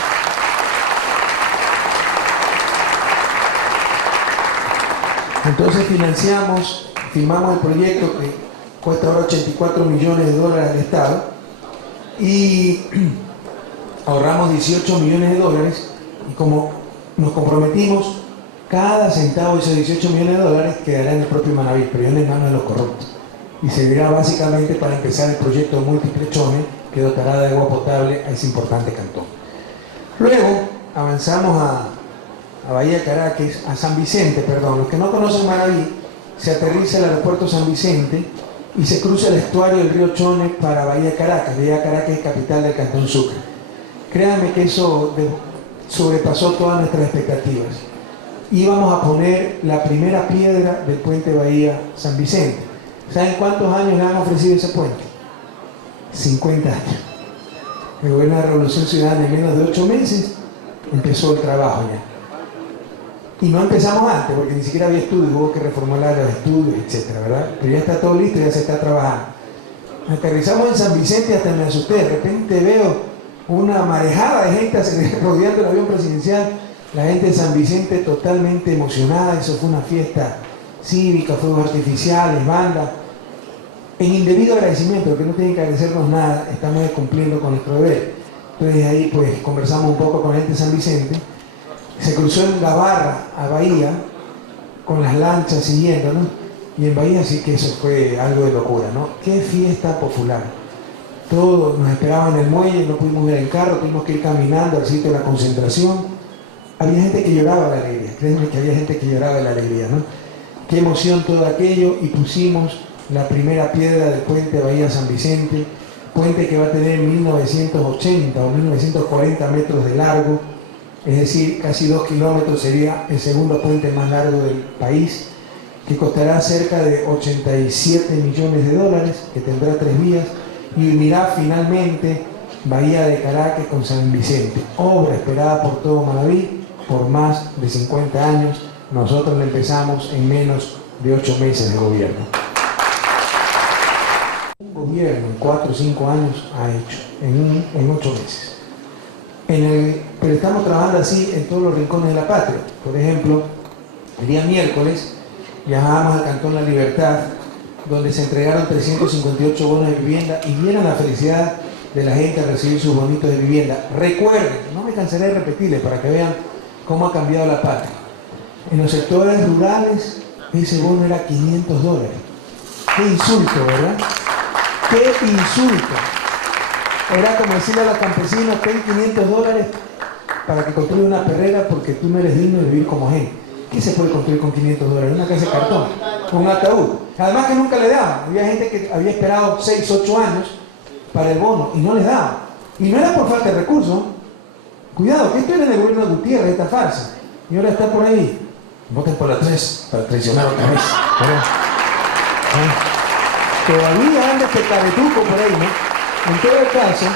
Entonces firmamos el proyecto que cuesta ahora 84 millones de dólares al Estado, y ahorramos 18 millones de dólares, y como nos comprometimos, cada centavo de esos 18 millones de dólares quedará en el propio Manaví, pero ya en manos de los corruptos, y servirá básicamente para empezar el proyecto de Múltiples Chones, que dotará de agua potable a ese importante cantón. Luego avanzamos a Bahía Caracas, a San Vicente, perdón. Los que no conocen Manaví, se aterriza el aeropuerto San Vicente y se cruza el estuario del río Chone para Bahía Caracas. Bahía Caracas es capital del Cantón Sucre. Créanme que eso sobrepasó todas nuestras expectativas. Íbamos a poner la primera piedra del puente Bahía San Vicente. ¿Saben cuántos años le han ofrecido ese puente? 50 años. El gobierno de la Revolución Ciudadana, en menos de 8 meses, empezó el trabajo ya. Y no empezamos antes, porque ni siquiera había estudios, hubo que reformar los estudios, etcétera, ¿verdad? Pero ya está todo listo, ya se está trabajando. Aterrizamos en San Vicente y hasta me asusté. De repente veo una marejada de gente rodeando el avión presidencial. La gente de San Vicente totalmente emocionada. Eso fue una fiesta cívica, fuegos artificiales, banda. En indebido agradecimiento, porque no tienen que agradecernos nada, estamos cumpliendo con nuestro deber. Entonces ahí pues conversamos un poco con la gente de San Vicente. Se cruzó en la barra a Bahía, con las lanchas siguiéndonos, y en Bahía sí que eso fue algo de locura, ¿no? ¡Qué fiesta popular! Todos nos esperaban en el muelle, no pudimos ir en carro, tuvimos que ir caminando al sitio de la concentración. Había gente que lloraba de la alegría, créanme que había gente que lloraba de la alegría, ¿no? ¡Qué emoción todo aquello! Y pusimos la primera piedra del puente Bahía San Vicente, puente que va a tener 1980 o 1940 metros de largo, es decir, casi 2 kilómetros, sería el segundo puente más largo del país, que costará cerca de 87 millones de dólares, que tendrá 3 vías, y unirá finalmente Bahía de Caracas con San Vicente, obra esperada por todo Manaví por más de 50 años. Nosotros la empezamos en menos de 8 meses de gobierno. Un gobierno en 4 o 5 años ha hecho, en 8 meses. Pero estamos trabajando así en todos los rincones de la patria. Por ejemplo, el día miércoles viajábamos al Cantón La Libertad, donde se entregaron 358 bonos de vivienda, y vieron la felicidad de la gente al recibir sus bonitos de vivienda. Recuerden, no me cansaré de repetirles para que vean cómo ha cambiado la patria. En los sectores rurales ese bono era 500 dólares. ¡Qué insulto!, ¿verdad? ¡Qué insulto! Era como decirle a los campesinos: ten 500 dólares para que construya una perrera porque tú no eres digno de vivir como gente. ¿Qué se puede construir con 500 dólares? Una casa de cartón. un ataúd. Además que nunca le daban. Había gente que había esperado 6, 8 años para el bono y no les daban. Y no era por falta de recursos. Cuidado, que esto era en el gobierno de Gutiérrez, esta farsa. Y ahora está por ahí. Voten por la 3 para traicionar otra vez. Todavía anda este cabetuco por ahí, ¿no? En todo caso,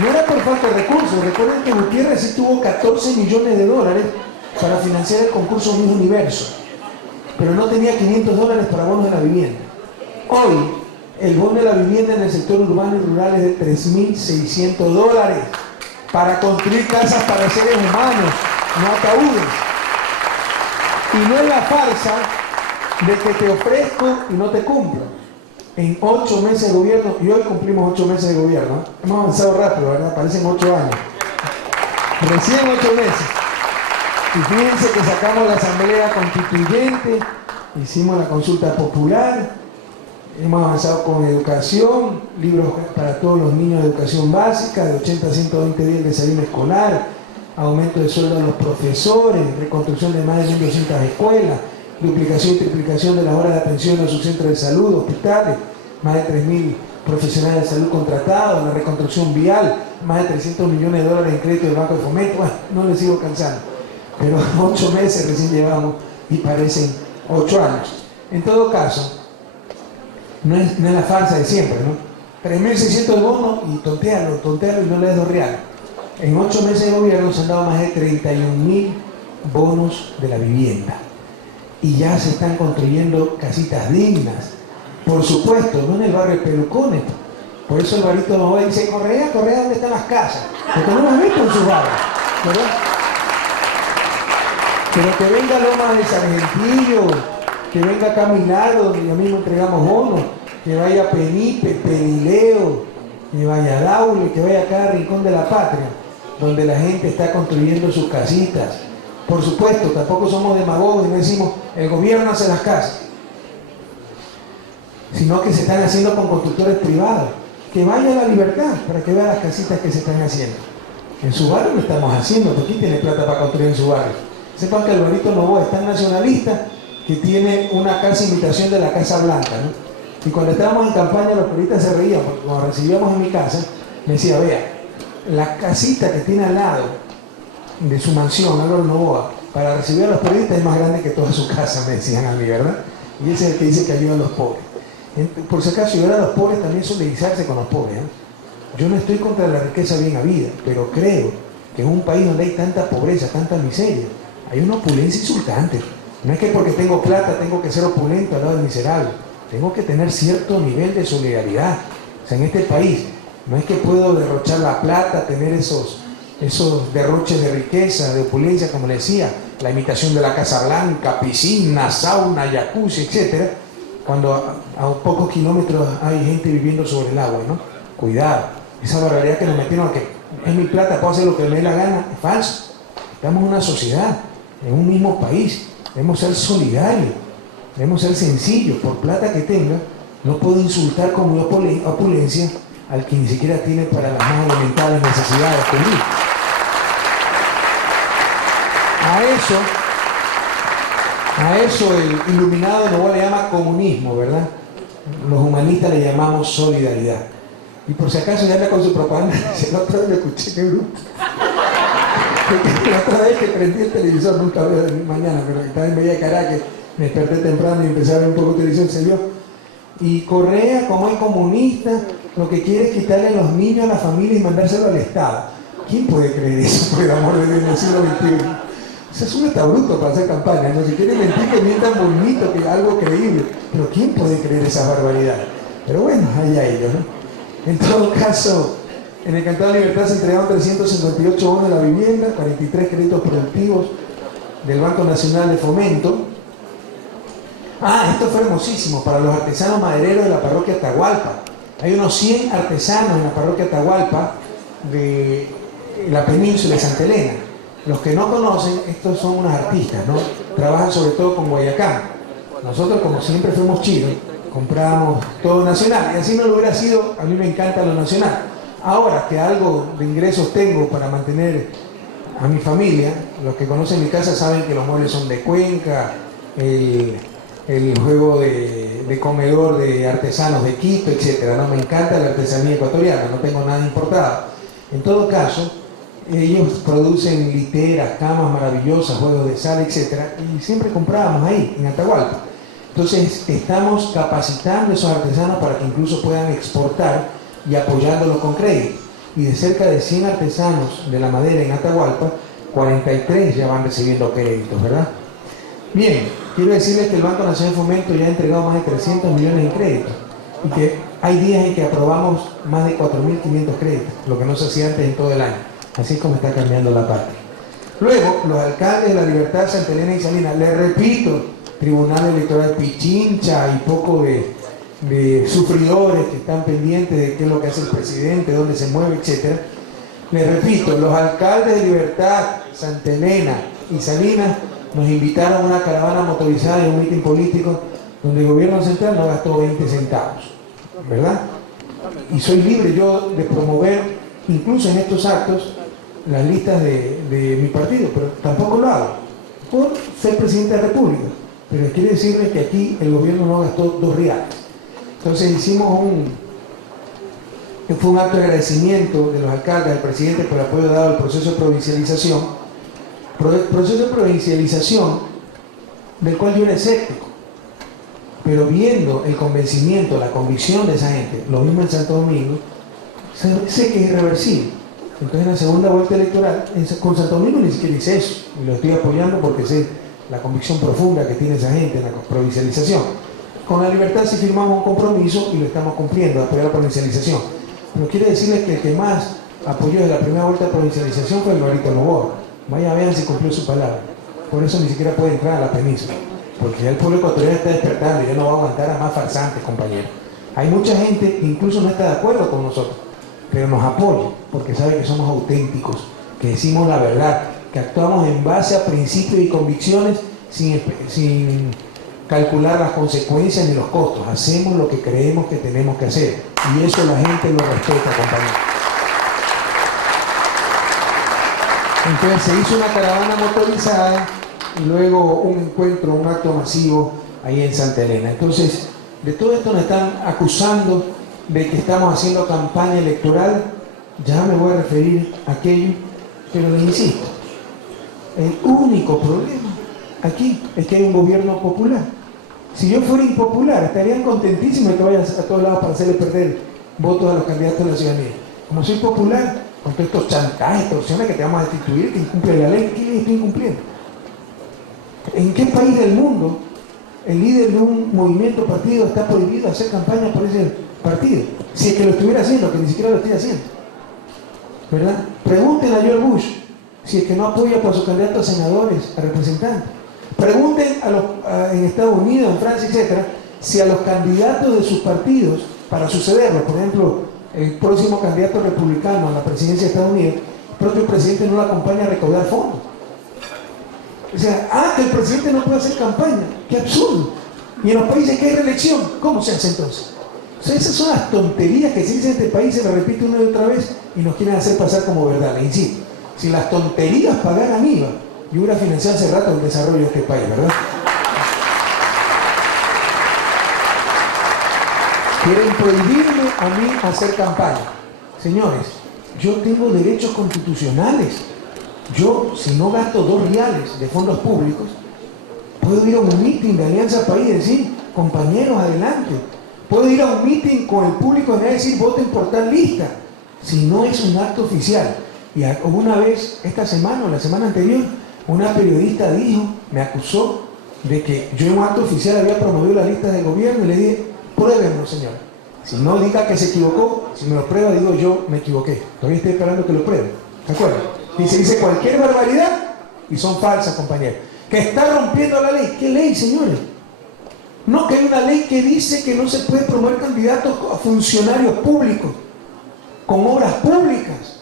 no era por falta de recursos. Recuerden que Gutiérrez sí tuvo 14 millones de dólares para financiar el concurso Miss Universo, pero no tenía 500 dólares para bonos de la vivienda. Hoy, el bono de la vivienda en el sector urbano y rural es de 3.600 dólares para construir casas para seres humanos, no ataúdes. Y no es la farsa de que te ofrezco y no te cumplo. En 8 meses de gobierno, y hoy cumplimos 8 meses de gobierno, ¿eh? Hemos avanzado rápido, ¿verdad? Parecen 8 años. Recién 8 meses. Y fíjense que sacamos la asamblea constituyente, hicimos la consulta popular, hemos avanzado con educación, libros para todos los niños de educación básica, de 80 a 120 días de desayuno escolar, aumento de sueldo a los profesores, reconstrucción de más de 1.200 escuelas, duplicación y triplicación de las horas de atención en sus centros de salud, hospitales, más de 3.000 profesionales de salud contratados, la reconstrucción vial, más de 300 millones de dólares en crédito del Banco de Fomento. Bueno, no les sigo cansando, pero 8 meses recién llevamos y parecen 8 años. En todo caso, no es la farsa de siempre, ¿no? 3.600 de bono y tontealo y no le des 2 reales. En 8 meses de gobierno se han dado más de 31.000 bonos de la vivienda. Y ya se están construyendo casitas dignas. Por supuesto, no en el barrio de Pelucones. Por eso el barito nos va y dice, Correa, ¿dónde están las casas? Porque no las visto en sus barrios, ¿verdad? Pero que venga Loma de Sargentillo, que venga Caminado, donde ya mismo entregamos bonos, que vaya a Penipe, Perileo, que vaya a Daule, que vaya a cada rincón de la patria, donde la gente está construyendo sus casitas. Por supuesto, tampoco somos demagogos y no decimos, el gobierno hace las casas, sino que se están haciendo con constructores privados. Que vaya a La Libertad para que vea las casitas que se están haciendo. En su barrio lo estamos haciendo, porque ¿quién tiene plata para construir en su barrio? Sepan que Alvarito Novoa es tan nacionalista que tiene una casa imitación de la Casa Blanca, ¿no? Y cuando estábamos en campaña los periodistas se reían, porque cuando recibíamos en mi casa, me decía, vea, la casita que tiene al lado de su mansión, Álvaro Novoa, para recibir a los periodistas es más grande que toda su casa, me decían a mí, ¿verdad? Y ese es el que dice que ayuda a los pobres. Por si acaso, ayudar a los pobres también es solidarizarse con los pobres, ¿eh? Yo no estoy contra la riqueza bien habida, pero creo que en un país donde hay tanta pobreza, tanta miseria, hay una opulencia insultante. No es que porque tengo plata tengo que ser opulento al lado del miserable. Tengo que tener cierto nivel de solidaridad. O sea, en este país no es que puedo derrochar la plata, tener esos derroches de riqueza, de opulencia, como le decía, la imitación de la Casa Blanca, piscina, sauna, jacuzzi, etcétera, cuando a pocos kilómetros hay gente viviendo sobre el agua, ¿no? Cuidado, esa barbaridad que nos metieron a que es mi plata, puedo hacer lo que me dé la gana, es falso. Estamos en una sociedad, en un mismo país, debemos ser solidarios, debemos ser sencillos. Por plata que tenga, no puedo insultar con mi opulencia al que ni siquiera tiene para las más elementales necesidades cubrir. A eso el iluminado Novoa le llama comunismo, ¿verdad? Los humanistas le llamamos solidaridad. Y por si acaso ya anda con su propaganda, la otra vez lo escuché, qué bruto. La otra vez que prendí el televisor, nunca veo de mañana, pero estaba en Bella Caracas, me desperté temprano y empecé a ver un poco de televisión, se vio. Y Correa, como es comunista, lo que quiere es quitarle a los niños a la familia y mandárselo al Estado. ¿Quién puede creer eso, por el amor de Dios, en el siglo XXI? O sea, es un está bruto para hacer campaña, ¿no? Si quieren mentir, que mientan bonito, que algo creíble. Pero ¿quién puede creer esa barbaridad? Pero bueno, allá ellos, ¿no? En todo caso, en el Cantón de Libertad se entregaron 358 bonos de la vivienda, 43 créditos productivos del Banco Nacional de Fomento. Esto fue hermosísimo para los artesanos madereros de la parroquia Atahualpa. Hay unos 100 artesanos en la parroquia Atahualpa de la península de Santa Elena. Los que no conocen, estos son unos artistas, ¿no? Trabajan sobre todo con Guayacán. Nosotros, como siempre fuimos chinos, comprábamos todo nacional. Y así no lo hubiera sido, a mí me encanta lo nacional. Ahora que algo de ingresos tengo para mantener a mi familia, los que conocen mi casa saben que los muebles son de Cuenca, el juego de comedor de artesanos de Quito, etcétera, ¿no? Me encanta la artesanía ecuatoriana, no tengo nada importado. En todo caso, ellos producen literas, camas maravillosas, juegos de sal, etcétera, y siempre comprábamos ahí, en Atahualpa. Entonces, estamos capacitando a esos artesanos para que incluso puedan exportar y apoyándolos con crédito. Y de cerca de 100 artesanos de la madera en Atahualpa, 43 ya van recibiendo créditos, ¿verdad? Bien, quiero decirles que el Banco Nacional de Fomento ya ha entregado más de 300 millones en créditos y que hay días en que aprobamos más de 4.500 créditos, lo que no se hacía antes en todo el año. Así es como está cambiando la patria. Luego, los alcaldes de La Libertad, Santa Elena y Salinas, les repito, Tribunal Electoral Pichincha y poco de sufridores que están pendientes de qué es lo que hace el presidente, dónde se mueve, etc. Les repito, los alcaldes de Libertad, Santa Elena y Salinas nos invitaron a una caravana motorizada en un mitin político donde el gobierno central no gastó 20 centavos, ¿verdad? Y soy libre yo de promover, incluso en estos actos, las listas de mi partido, pero tampoco lo hago por ser presidente de la República. Pero quiero decirles que aquí el gobierno no gastó 2 reales. Entonces hicimos fue un acto de agradecimiento de los alcaldes al presidente por el apoyo dado al proceso de provincialización. Proceso de provincialización del cual yo era escéptico. Pero viendo el convencimiento, la convicción de esa gente, lo mismo en Santo Domingo, sé que es irreversible. Entonces en la segunda vuelta electoral, con Santo Domingo ni siquiera hice eso. Y lo estoy apoyando porque sé la convicción profunda que tiene esa gente en la provincialización. Con La Libertad sí firmamos un compromiso y lo estamos cumpliendo, apoyar la provincialización. Pero quiero decirles que el que más apoyó de la primera vuelta de provincialización fue el Norito Novoa. Vaya, vean si cumplió su palabra. Por eso ni siquiera puede entrar a la península. Porque ya el pueblo ecuatoriano está despertando y ya no va a aguantar a más farsantes, compañeros. Hay mucha gente que incluso no está de acuerdo con nosotros, pero nos apoya porque sabe que somos auténticos, que decimos la verdad, que actuamos en base a principios y convicciones sin calcular las consecuencias ni los costos. Hacemos lo que creemos que tenemos que hacer y eso la gente lo respeta, compañeros. Entonces se hizo una caravana motorizada y luego un encuentro, un acto masivo ahí en Santa Elena. Entonces, de todo esto nos están acusando de que estamos haciendo campaña electoral. Ya me voy a referir a aquello, pero les insisto, el único problema aquí es que hay un gobierno popular. Si yo fuera impopular, estarían contentísimos de que vaya a todos lados para hacerle perder votos a los candidatos de la ciudadanía. Como soy popular, con todos estos chantajes, extorsiones que te vamos a destituir, que incumple la ley, ¿qué ley estoy incumpliendo? ¿En qué país del mundo el líder de un movimiento partido está prohibido hacer campaña por ese partido? Si es que lo estuviera haciendo, que ni siquiera lo estoy haciendo, ¿verdad? Pregúntenle a George Bush si es que no apoya por sus candidatos a senadores, a representantes. Pregunten en Estados Unidos, en Francia, etcétera, si a los candidatos de sus partidos para sucederlos, por ejemplo, el próximo candidato republicano a la presidencia de Estados Unidos, el propio presidente no lo acompaña a recaudar fondos. O sea, que el presidente no puede hacer campaña, qué absurdo. Y en los países que hay reelección, ¿cómo se hace entonces? O sea, esas son las tonterías que se dicen en este país, se las repite una y otra vez y nos quieren hacer pasar como verdad. Le insisto, si las tonterías pagaran IVA, yo hubiera financiado hace rato el desarrollo de este país, ¿verdad? Quieren prohibirme a mí hacer campaña. Señores, yo tengo derechos constitucionales. Yo, si no gasto 2 reales de fondos públicos, puedo ir a un mitin de Alianza País y decir, compañeros, adelante. Puedo ir a un mitin con el público y decir, voten por tal lista. Si no es un acto oficial. Y una vez, esta semana o la semana anterior, una periodista me acusó de que yo en un acto oficial había promovido la lista del gobierno y le dije, pruébenlo, señor. Si no diga que se equivocó, si me lo prueba, digo yo me equivoqué. Todavía estoy esperando que lo prueben. ¿De acuerdo? Y se dice cualquier barbaridad y son falsas, compañeros. Que está rompiendo la ley. ¿Qué ley, señores? No, que hay una ley que dice que no se puede promover candidatos a funcionarios públicos con obras públicas.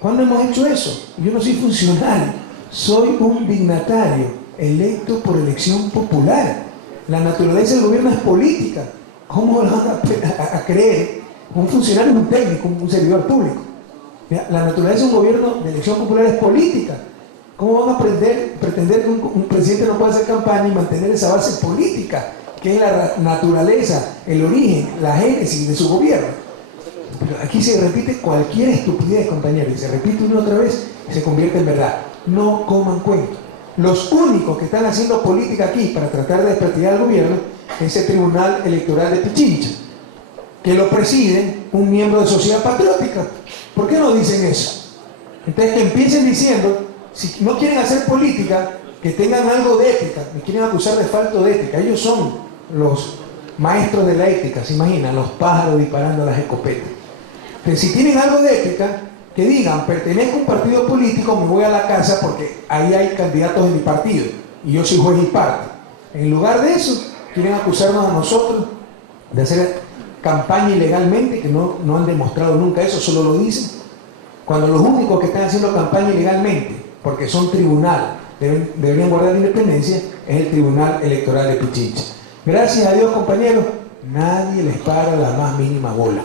¿Cuándo hemos hecho eso? Yo no soy funcionario, soy un dignatario electo por elección popular. La naturaleza del gobierno es política. ¿Cómo lo van a creer? Un funcionario es un técnico, un servidor público. La naturaleza de un gobierno de elección popular es política. ¿Cómo van a pretender que un presidente no pueda hacer campaña y mantener esa base política, que es la naturaleza, el origen, la génesis de su gobierno? Pero aquí se repite cualquier estupidez, compañeros, y se repite una y otra vez y se convierte en verdad. No coman cuento. Los únicos que están haciendo política aquí para tratar de desprestigiar al gobierno es el Tribunal Electoral de Pichincha, que lo preside un miembro de Sociedad Patriótica. ¿Por qué no dicen eso? Entonces que empiecen diciendo, si no quieren hacer política, que tengan algo de ética. Me quieren acusar de falta de ética. Ellos son los maestros de la ética, ¿se imaginan? Los pájaros disparando a las escopetas. Entonces, si tienen algo de ética, que digan, pertenezco a un partido político, me voy a la casa porque ahí hay candidatos de mi partido y yo soy juez y parte. En lugar de eso, quieren acusarnos a nosotros de hacer campaña ilegalmente, que no han demostrado nunca eso, solo lo dicen. Cuando los únicos que están haciendo campaña ilegalmente, porque son tribunal, deberían guardar la independencia, es el Tribunal Electoral de Pichincha. Gracias a Dios, compañeros, nadie les para la más mínima bola.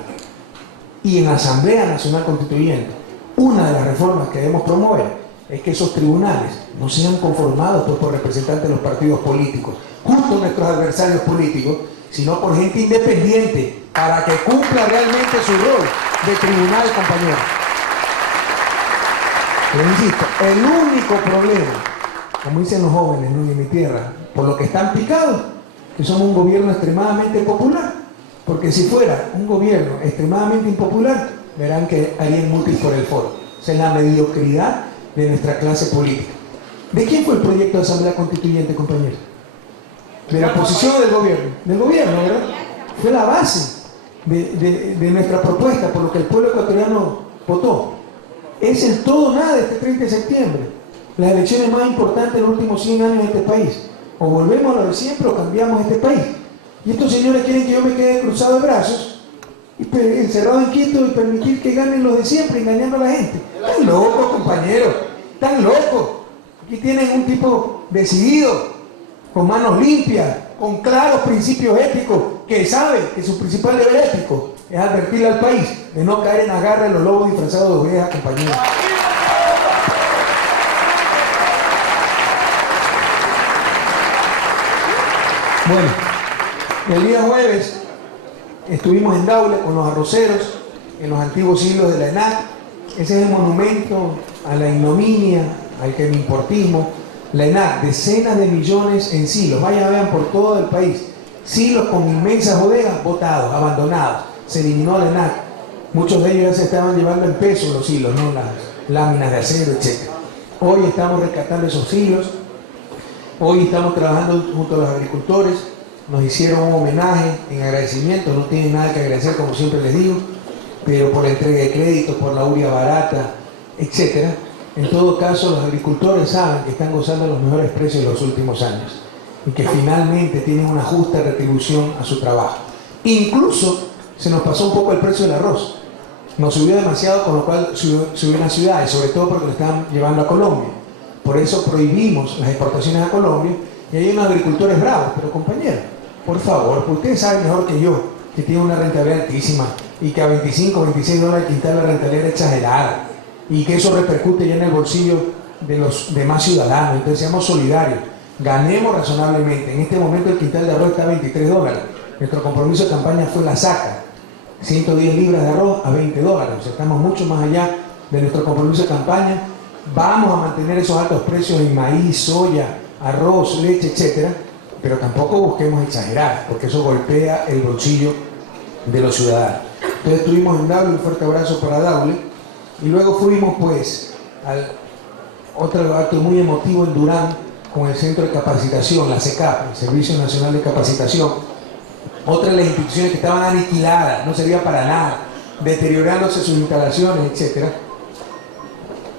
Y en la Asamblea Nacional Constituyente, una de las reformas que debemos promover es que esos tribunales no sean conformados por representantes de los partidos políticos, justo nuestros adversarios políticos, sino por gente independiente, para que cumpla realmente su rol de tribunal, compañeros. Pero insisto, el único problema, como dicen los jóvenes, ¿no?, en mi tierra, por lo que están picados, que somos un gobierno extremadamente popular. Porque si fuera un gobierno extremadamente impopular, verán que harían mutis por el foro. Esa es la mediocridad de nuestra clase política. ¿De quién fue el proyecto de Asamblea Constituyente, compañeros? De la oposición o del gobierno. Del gobierno, ¿verdad? Fue la base de nuestra propuesta, por lo que el pueblo ecuatoriano votó. Es el todo o nada este 30 de septiembre. Las elecciones más importantes de los últimos 100 años de este país. O volvemos a lo de siempre o cambiamos este país. Y estos señores quieren que yo me quede cruzado de brazos, encerrado en Quito, y permitir que ganen los de siempre, engañando a la gente. Están locos, compañeros, están locos. Aquí tienen un tipo decidido, con manos limpias, con claros principios éticos, que sabe que su principal deber ético es advertirle al país de no caer en la garra de los lobos disfrazados de ovejas, compañeros. Bueno, el día jueves estuvimos en Daule con los arroceros, en los antiguos siglos de la ENAC. Ese es el monumento a la ignominia, al quemiportismo. La ENAC, decenas de millones en silos, vayan, vean por todo el país, silos con inmensas bodegas botados, abandonados. Se eliminó la ENAC. Muchos de ellos ya se estaban llevando en peso los silos, ¿no?, las láminas de acero, etc. Hoy estamos rescatando esos silos. Hoy estamos trabajando junto a los agricultores. Nos hicieron un homenaje en agradecimiento, no tienen nada que agradecer, como siempre les digo, pero por la entrega de créditos, por la uria barata, etc. En todo caso, los agricultores saben que están gozando de los mejores precios de los últimos años y que finalmente tienen una justa retribución a su trabajo. Incluso se nos pasó un poco el precio del arroz. Nos subió demasiado, con lo cual subió en las ciudades, sobre todo porque lo estaban llevando a Colombia. Por eso prohibimos las exportaciones a Colombia, y hay unos agricultores bravos. Pero, compañeros, por favor, pues ustedes saben mejor que yo que tiene una rentabilidad altísima y que a 25 o 26 dólares el quintal la rentabilidad es exagerada y que eso repercute ya en el bolsillo de los demás ciudadanos. Entonces seamos solidarios, ganemos razonablemente. En este momento el quintal de arroz está a 23 dólares. Nuestro compromiso de campaña fue la saca, 110 libras de arroz a 20 dólares. O sea, estamos mucho más allá de nuestro compromiso de campaña. Vamos a mantener esos altos precios en maíz, soya, arroz, leche, etcétera, pero tampoco busquemos exagerar, porque eso golpea el bolsillo de los ciudadanos. Entonces estuvimos en Daule, un fuerte abrazo para Daule, y luego fuimos pues al otro acto muy emotivo en Durán, con el Centro de Capacitación, la CECAP, el Servicio Nacional de Capacitación. Otra de las instituciones que estaban aniquiladas, no servía para nada, deteriorándose sus instalaciones, etcétera.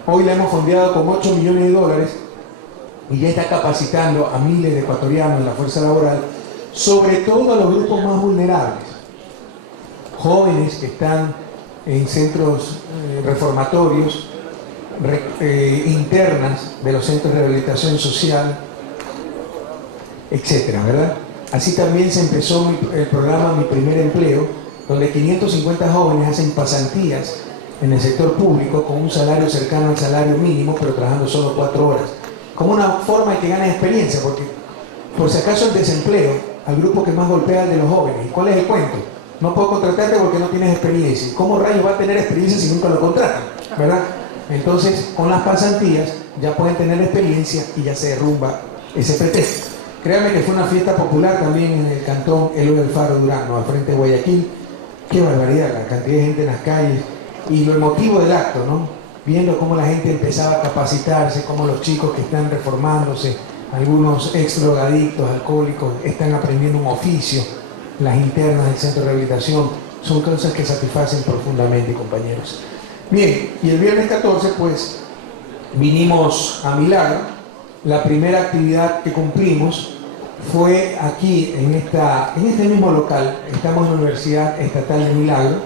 Hoy la hemos fondeado con 8 millones de dólares y ya está capacitando a miles de ecuatorianos en la fuerza laboral, sobre todo a los grupos más vulnerables. Jóvenes que están en centros reformatorios, internas de los centros de rehabilitación social, etcétera, ¿verdad? Así también se empezó el programa Mi Primer Empleo, donde 550 jóvenes hacen pasantías en el sector público con un salario cercano al salario mínimo, pero trabajando solo 4 horas. Como una forma de que ganes experiencia, porque por si acaso el desempleo, al grupo que más golpea es el de los jóvenes. ¿Y cuál es el cuento? No puedo contratarte porque no tienes experiencia. ¿Cómo rayos va a tener experiencia si nunca lo contratan? ¿Verdad? Entonces, con las pasantías ya pueden tener experiencia y ya se derrumba ese pretexto. Créanme que fue una fiesta popular también en el cantón Eloy Alfaro Durazno, al frente de Guayaquil. Qué barbaridad, la cantidad de gente en las calles y lo emotivo del acto, ¿no? Viendo cómo la gente empezaba a capacitarse, cómo los chicos que están reformándose, algunos ex drogadictos, alcohólicos, están aprendiendo un oficio, las internas del centro de rehabilitación, son cosas que satisfacen profundamente, compañeros. Bien, y el viernes 14, pues, vinimos a Milagro. La primera actividad que cumplimos fue aquí, en este mismo local. Estamos en la Universidad Estatal de Milagro,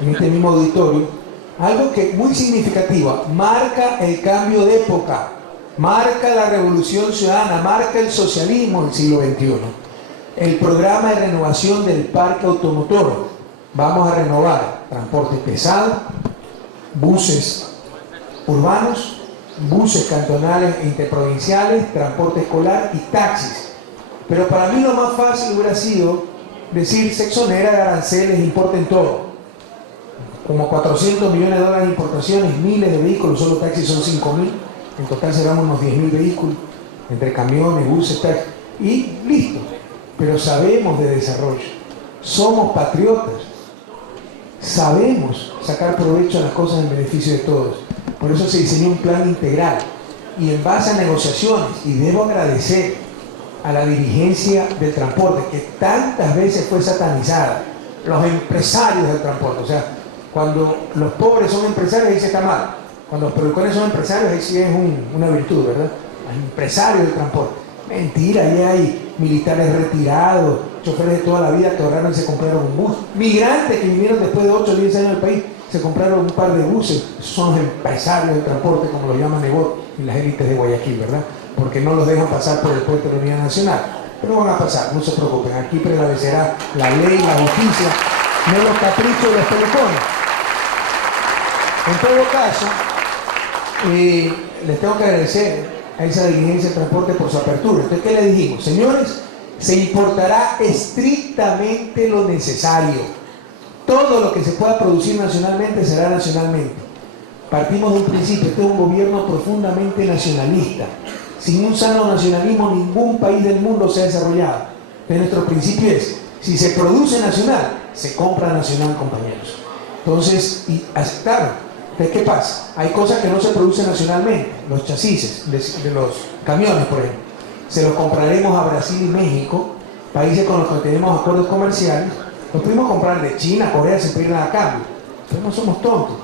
en este mismo auditorio. Algo que muy significativo, marca el cambio de época, marca la revolución ciudadana, marca el socialismo del siglo XXI. El programa de renovación del parque automotor. Vamos a renovar transporte pesado, buses urbanos, buses cantonales e interprovinciales, transporte escolar y taxis. Pero para mí lo más fácil hubiera sido decir se exonera de aranceles, importen todo. Como 400 millones de dólares de importaciones, miles de vehículos, solo taxis son 5.000, en total serán unos 10.000 vehículos, entre camiones, buses, taxis, y listo. Pero sabemos de desarrollo, somos patriotas, sabemos sacar provecho a las cosas en beneficio de todos. Por eso se diseñó un plan integral y en base a negociaciones, y debo agradecer a la dirigencia del transporte que tantas veces fue satanizada, los empresarios del transporte. O sea, cuando los pobres son empresarios, ahí se está mal. Cuando los productores son empresarios, ahí sí es una virtud, ¿verdad? Los empresarios del transporte. Mentira, ahí hay militares retirados, choferes de toda la vida que ahorraron y se compraron un bus. Migrantes que vinieron después de 8 o 10 años al país, se compraron un par de buses. Esos son los empresarios del transporte, como lo llaman Nebot y las élites de Guayaquil, ¿verdad? Porque no los dejan pasar por el puerto de la Unidad Nacional. Pero van a pasar, no se preocupen. Aquí prevalecerá la ley, la justicia, no los caprichos de los telefones. En todo caso, les tengo que agradecer a esa dirigencia de transporte por su apertura. Entonces, ¿qué le dijimos? Señores, se importará estrictamente lo necesario. Todo lo que se pueda producir nacionalmente será nacionalmente. Partimos de un principio, este es un gobierno profundamente nacionalista. Sin un sano nacionalismo, ningún país del mundo se ha desarrollado. Entonces, nuestro principio es, si se produce nacional, se compra nacional, compañeros. Entonces, y aceptaron. Entonces, ¿qué pasa? Hay cosas que no se producen nacionalmente, los chasis de los camiones, por ejemplo. Se los compraremos a Brasil y México, países con los que tenemos acuerdos comerciales. Los pudimos comprar de China, Corea, sin pedir nada a cambio. Pero no somos tontos,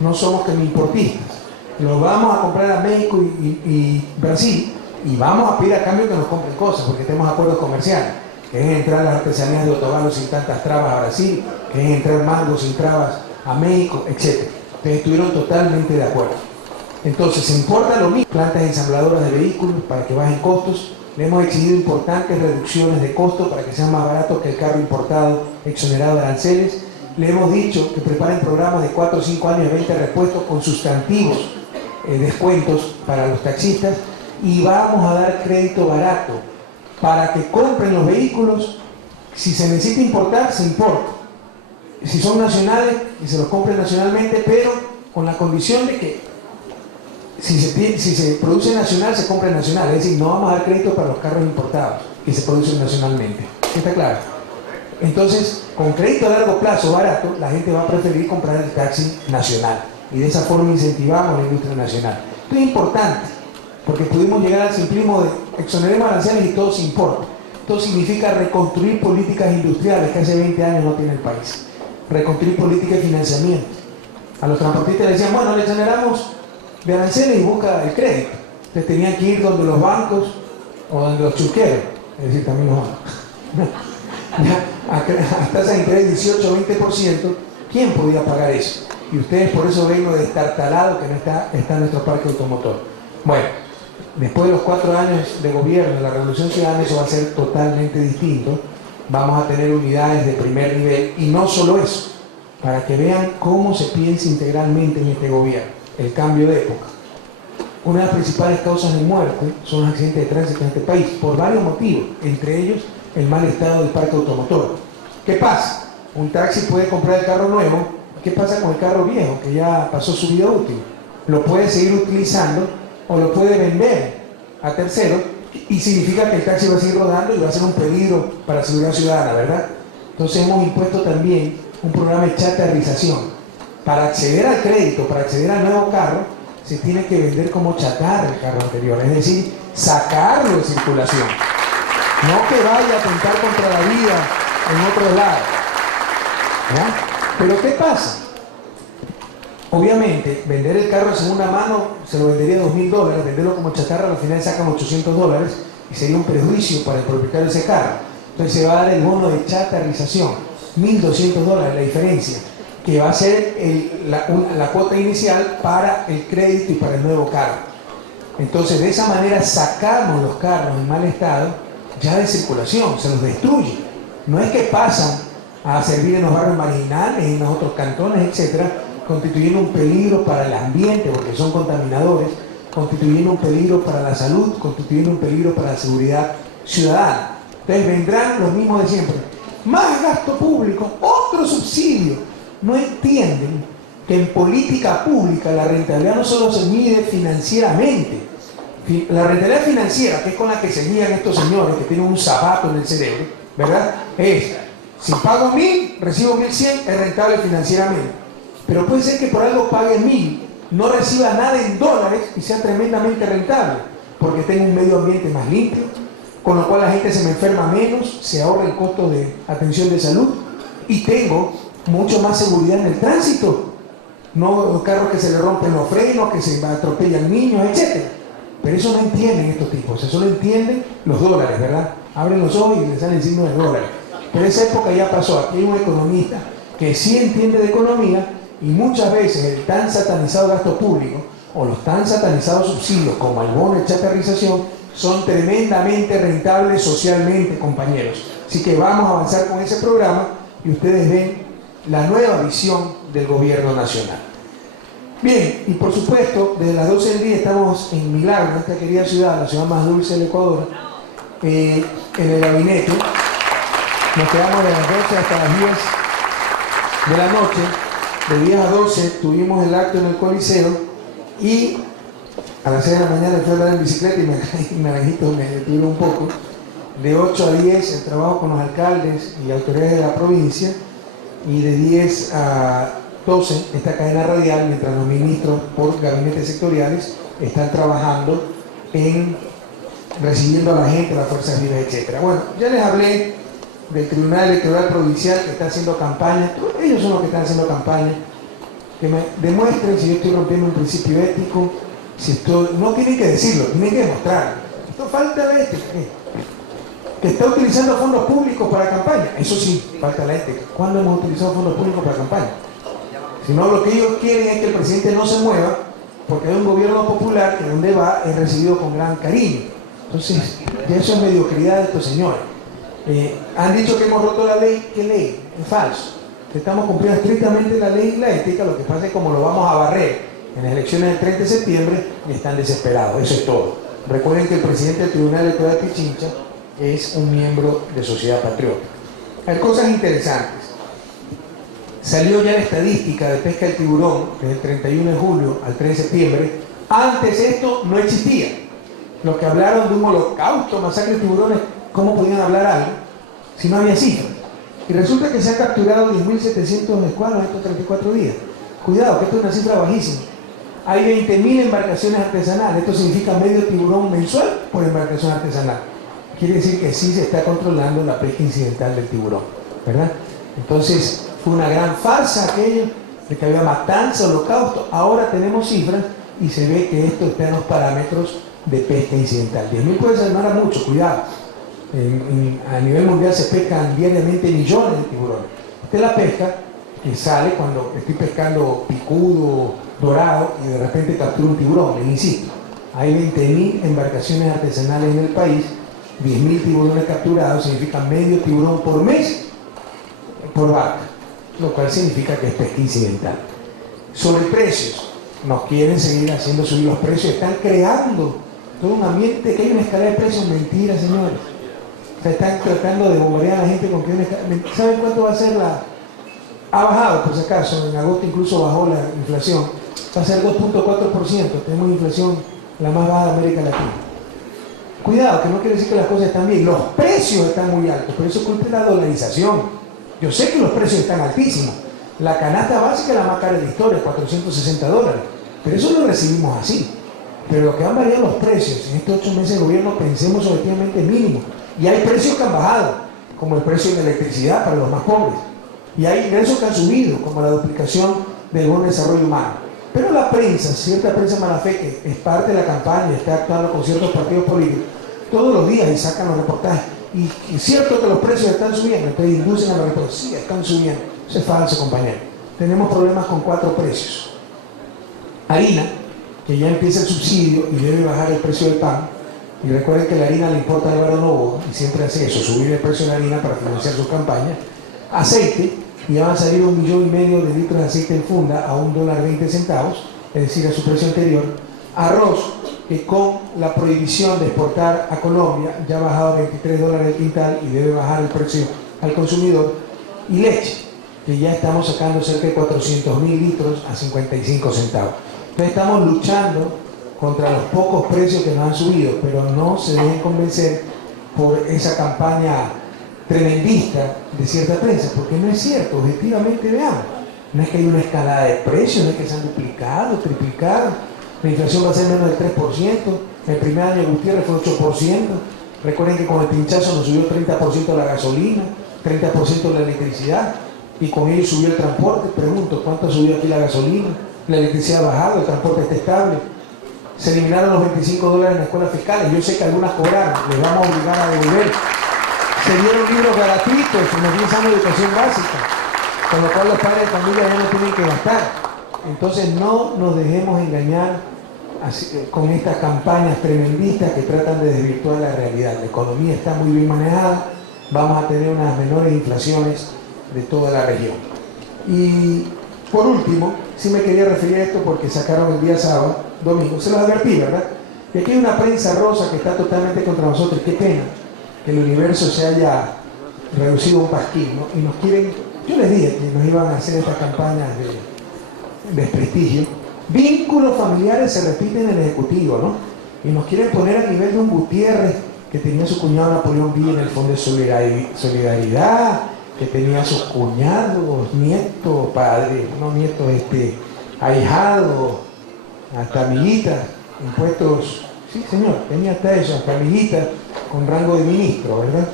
no somos importistas. Los vamos a comprar a México y Brasil y vamos a pedir a cambio que nos compren cosas, porque tenemos acuerdos comerciales. Que es entrar las artesanías de Otavalo sin tantas trabas a Brasil, que es entrar mangos sin trabas a México, etc. Entonces estuvieron totalmente de acuerdo. Entonces se importa lo mismo, plantas ensambladoras de vehículos para que bajen costos. Le hemos exigido importantes reducciones de costos para que sean más baratos que el carro importado exonerado de aranceles. Le hemos dicho que preparen programas de 4 o 5 años de venta de repuestos con sustantivos descuentos para los taxistas, y vamos a dar crédito barato para que compren los vehículos. Si se necesita importar, se importa. Si son nacionales, y se los compren nacionalmente, pero con la condición de que si se produce nacional, se compre nacional. Es decir, no vamos a dar crédito para los carros importados que se producen nacionalmente. ¿Está claro? Entonces, con crédito a largo plazo barato, la gente va a preferir comprar el taxi nacional. Y de esa forma incentivamos la industria nacional. Esto es importante, porque pudimos llegar al simplismo de exoneremos aranceles y todo se importa. Esto significa reconstruir políticas industriales que hace 20 años no tiene el país. Reconstruir políticas de financiamiento. A los transportistas les decían, bueno, le exoneramos de aranceles y busca el crédito. Entonces tenían que ir donde los bancos o donde los chusqueros, es decir, también los bancos. A tasa de interés 18 o 20%, ¿quién podía pagar eso? Y ustedes por eso ven lo destartalado que no está nuestro parque automotor. Bueno, después de los 4 años de gobierno de la Revolución Ciudadana, eso va a ser totalmente distinto. Vamos a tener unidades de primer nivel, y no solo eso, para que vean cómo se piensa integralmente en este gobierno, el cambio de época. Una de las principales causas de muerte son los accidentes de tránsito en este país, por varios motivos, entre ellos el mal estado del parque automotor. ¿Qué pasa? Un taxi puede comprar el carro nuevo. ¿Qué pasa con el carro viejo, que ya pasó su vida útil? Lo puede seguir utilizando o lo puede vender a terceros, y significa que el taxi va a seguir rodando y va a ser un peligro para la seguridad ciudadana, ¿verdad? Entonces hemos impuesto también un programa de chatarrización. Para acceder al crédito, para acceder al nuevo carro, se tiene que vender como chatarra el carro anterior, es decir, sacarlo de circulación. No que vaya a atentar contra la vida en otro lado. ¿Ya? Pero ¿qué pasa? Obviamente, vender el carro de segunda mano se lo vendería $2.000, venderlo como chatarra al final sacan $800 y sería un perjuicio para el propietario de ese carro. Entonces se va a dar el bono de chatarrización, $1.200 la diferencia, que va a ser la cuota inicial para el crédito y para el nuevo carro. Entonces de esa manera sacamos los carros en mal estado ya de circulación, se los destruye. No es que pasan a servir en los barrios marginales, en los otros cantones, etcétera, constituyendo un peligro para el ambiente, porque son contaminadores, constituyendo un peligro para la salud, constituyendo un peligro para la seguridad ciudadana. Entonces vendrán los mismos de siempre. Más gasto público, otro subsidio. No entienden que en política pública la rentabilidad no solo se mide financieramente. La rentabilidad financiera, que es con la que se guían estos señores que tienen un zapato en el cerebro, ¿verdad? Es, si pago 1.000, recibo 1.100, es rentable financieramente. Pero puede ser que por algo pague 1.000, no reciba nada en dólares y sea tremendamente rentable, porque tengo un medio ambiente más limpio, con lo cual la gente se me enferma menos, se ahorra el costo de atención de salud y tengo mucho más seguridad en el tránsito. No los carros que se le rompen los frenos, que se atropellan niños, etc. Pero eso no entienden estos tipos, eso solo entienden los dólares, ¿verdad? Abren los ojos y les sale el signo de dólares. Pero esa época ya pasó. Aquí hay un economista que sí entiende de economía y muchas veces el tan satanizado gasto público o los tan satanizados subsidios como el bono de chatarrización son tremendamente rentables socialmente, compañeros. Así que vamos a avanzar con ese programa y ustedes ven la nueva visión del gobierno nacional. Bien, y por supuesto, desde las 12 del día estamos en Milagro, nuestra querida ciudad, la ciudad más dulce del Ecuador, en el gabinete. Nos quedamos de las 12 hasta las 10 de la noche. De 10 a 12 tuvimos el acto en el Coliseo y a las 6 de la mañana fui a andar en bicicleta y Naranjito me detuvo un poco. De 8 a 10 el trabajo con los alcaldes y autoridades de la provincia, y de 10 a 12 esta cadena radial, mientras los ministros por gabinetes sectoriales están trabajando en recibiendo a la gente, las fuerzas vivas, etc. Bueno, ya les hablé del Tribunal Electoral Provincial que está haciendo campaña. Ellos son los que están haciendo campaña. Que me demuestren si yo estoy rompiendo un principio ético, si estoy... No tienen que decirlo, tienen que demostrarlo. Esto falta la ética. Que está utilizando fondos públicos para campaña. Eso sí, falta la ética. ¿Cuándo hemos utilizado fondos públicos para campaña? Si no, lo que ellos quieren es que el presidente no se mueva, porque hay un gobierno popular que donde va es recibido con gran cariño. Entonces, ya eso es mediocridad de estos señores. Han dicho que hemos roto la ley. ¿Qué ley? Es falso. Estamos cumpliendo estrictamente la ley y la ética. Lo que pasa es que como lo vamos a barrer en las elecciones del 30 de septiembre, están desesperados. Eso es todo. Recuerden que el presidente del Tribunal Electoral de Pichincha es un miembro de Sociedad Patriótica. Hay cosas interesantes. Salió ya la estadística de pesca del tiburón desde el 31 de julio al 3 de septiembre. Antes esto no existía. Los que hablaron de un holocausto, masacre de tiburones, ¿cómo podían hablar algo si no había cifras? Y resulta que se han capturado 10.700 escuadros en estos 34 días. Cuidado, que esto es una cifra bajísima. Hay 20.000 embarcaciones artesanales. Esto significa medio tiburón mensual por embarcación artesanal. Quiere decir que sí se está controlando la pesca incidental del tiburón, ¿verdad? Entonces, fue una gran farsa aquello de que había matanza, holocausto. Ahora tenemos cifras y se ve que esto está en los parámetros de pesca incidental. 10.000 puede ser, no era mucho, cuidado. A nivel mundial se pescan diariamente millones de tiburones. Esta es la pesca que sale cuando estoy pescando picudo, dorado, y de repente capturo un tiburón. Les insisto, hay 20.000 embarcaciones artesanales en el país, 10.000 tiburones capturados, significa medio tiburón por mes por barca. lo cual significa que es pesca incidental. Sobre precios, nos quieren seguir haciendo subir los precios, están creando todo un ambiente que hay una escalada de precios. Mentira, señores. O sea, están tratando de bombardear a la gente con que hay una escalada. ¿Saben cuánto va a ser la...? Ha bajado, por si acaso, en agosto incluso bajó la inflación. Va a ser 2.4%, tenemos inflación la más baja de América Latina. Cuidado, que no quiere decir que las cosas están bien. Los precios están muy altos, pero eso es culpa de la dolarización. Yo sé que los precios están altísimos. La canasta básica es la más cara de la historia, $460. Pero eso lo recibimos así. Pero lo que han variado los precios en estos 8 meses de gobierno, pensemos objetivamente mínimo. Y hay precios que han bajado, como el precio de la electricidad para los más pobres. Y hay ingresos que han subido, como la duplicación del Bono de Desarrollo Humano. Pero la prensa, cierta prensa mala fe, que es parte de la campaña, está actuando con ciertos partidos políticos, todos los días y sacan los reportajes. Y es cierto que los precios están subiendo, entonces inducen a los reportajes, sí, están subiendo. Eso es falso, compañero. Tenemos problemas con 4 precios. Harina, que ya empieza el subsidio y debe bajar el precio del pan. Y recuerden que la harina le importa a Álvaro Noboa, y siempre hace eso, subir el precio de la harina para financiar sus campañas. Aceite, y ya van a salir 1,5 millones de litros de aceite en funda a $1.20, es decir, a su precio anterior. Arroz, que con la prohibición de exportar a Colombia ya ha bajado a $23 el quintal y debe bajar el precio al consumidor. Y leche, que ya estamos sacando cerca de 400.000 litros a 55 centavos. Entonces estamos luchando contra los pocos precios que nos han subido, pero no se dejen convencer por esa campaña tremendista de cierta prensa, porque no es cierto. Objetivamente veamos, no es que hay una escalada de precios, no es que se han duplicado, triplicado. La inflación va a ser menos del 3%, el primer año de Gutiérrez fue 8%. Recuerden que con el pinchazo nos subió 30% la gasolina, 30% la electricidad, y con ello subió el transporte. Pregunto, ¿cuánto ha subido aquí la gasolina? La electricidad ha bajado, el transporte está estable. Se eliminaron los $25 en las escuelas fiscales, yo sé que algunas cobraron, les vamos a obligar a devolver. Se dieron libros gratuitos en los 10 años de educación básica, con lo cual los padres de familia ya no tienen que gastar. Entonces no nos dejemos engañar con estas campañas tremendistas que tratan de desvirtuar la realidad. La economía está muy bien manejada, vamos a tener unas menores inflaciones de toda la región. Y por último, sí me quería referir a esto porque sacaron el día sábado, domingo, se los advertí, ¿verdad? Y aquí hay una prensa rosa que está totalmente contra nosotros. Qué pena que el universo se haya reducido a un pasquín, ¿no? Y nos quieren, yo les dije que nos iban a hacer estas campañas de desprestigio. Vínculos familiares se repiten en el Ejecutivo, ¿no? Y nos quieren poner a nivel de un Gutiérrez que tenía su cuñado Napoleón Villa en el Fondo de Solidaridad, que tenía sus cuñados, nietos, padres, no nietos, ahijados, hasta amiguitas, impuestos, sí señor, tenía hasta eso, hasta amiguitas con rango de ministro, ¿verdad?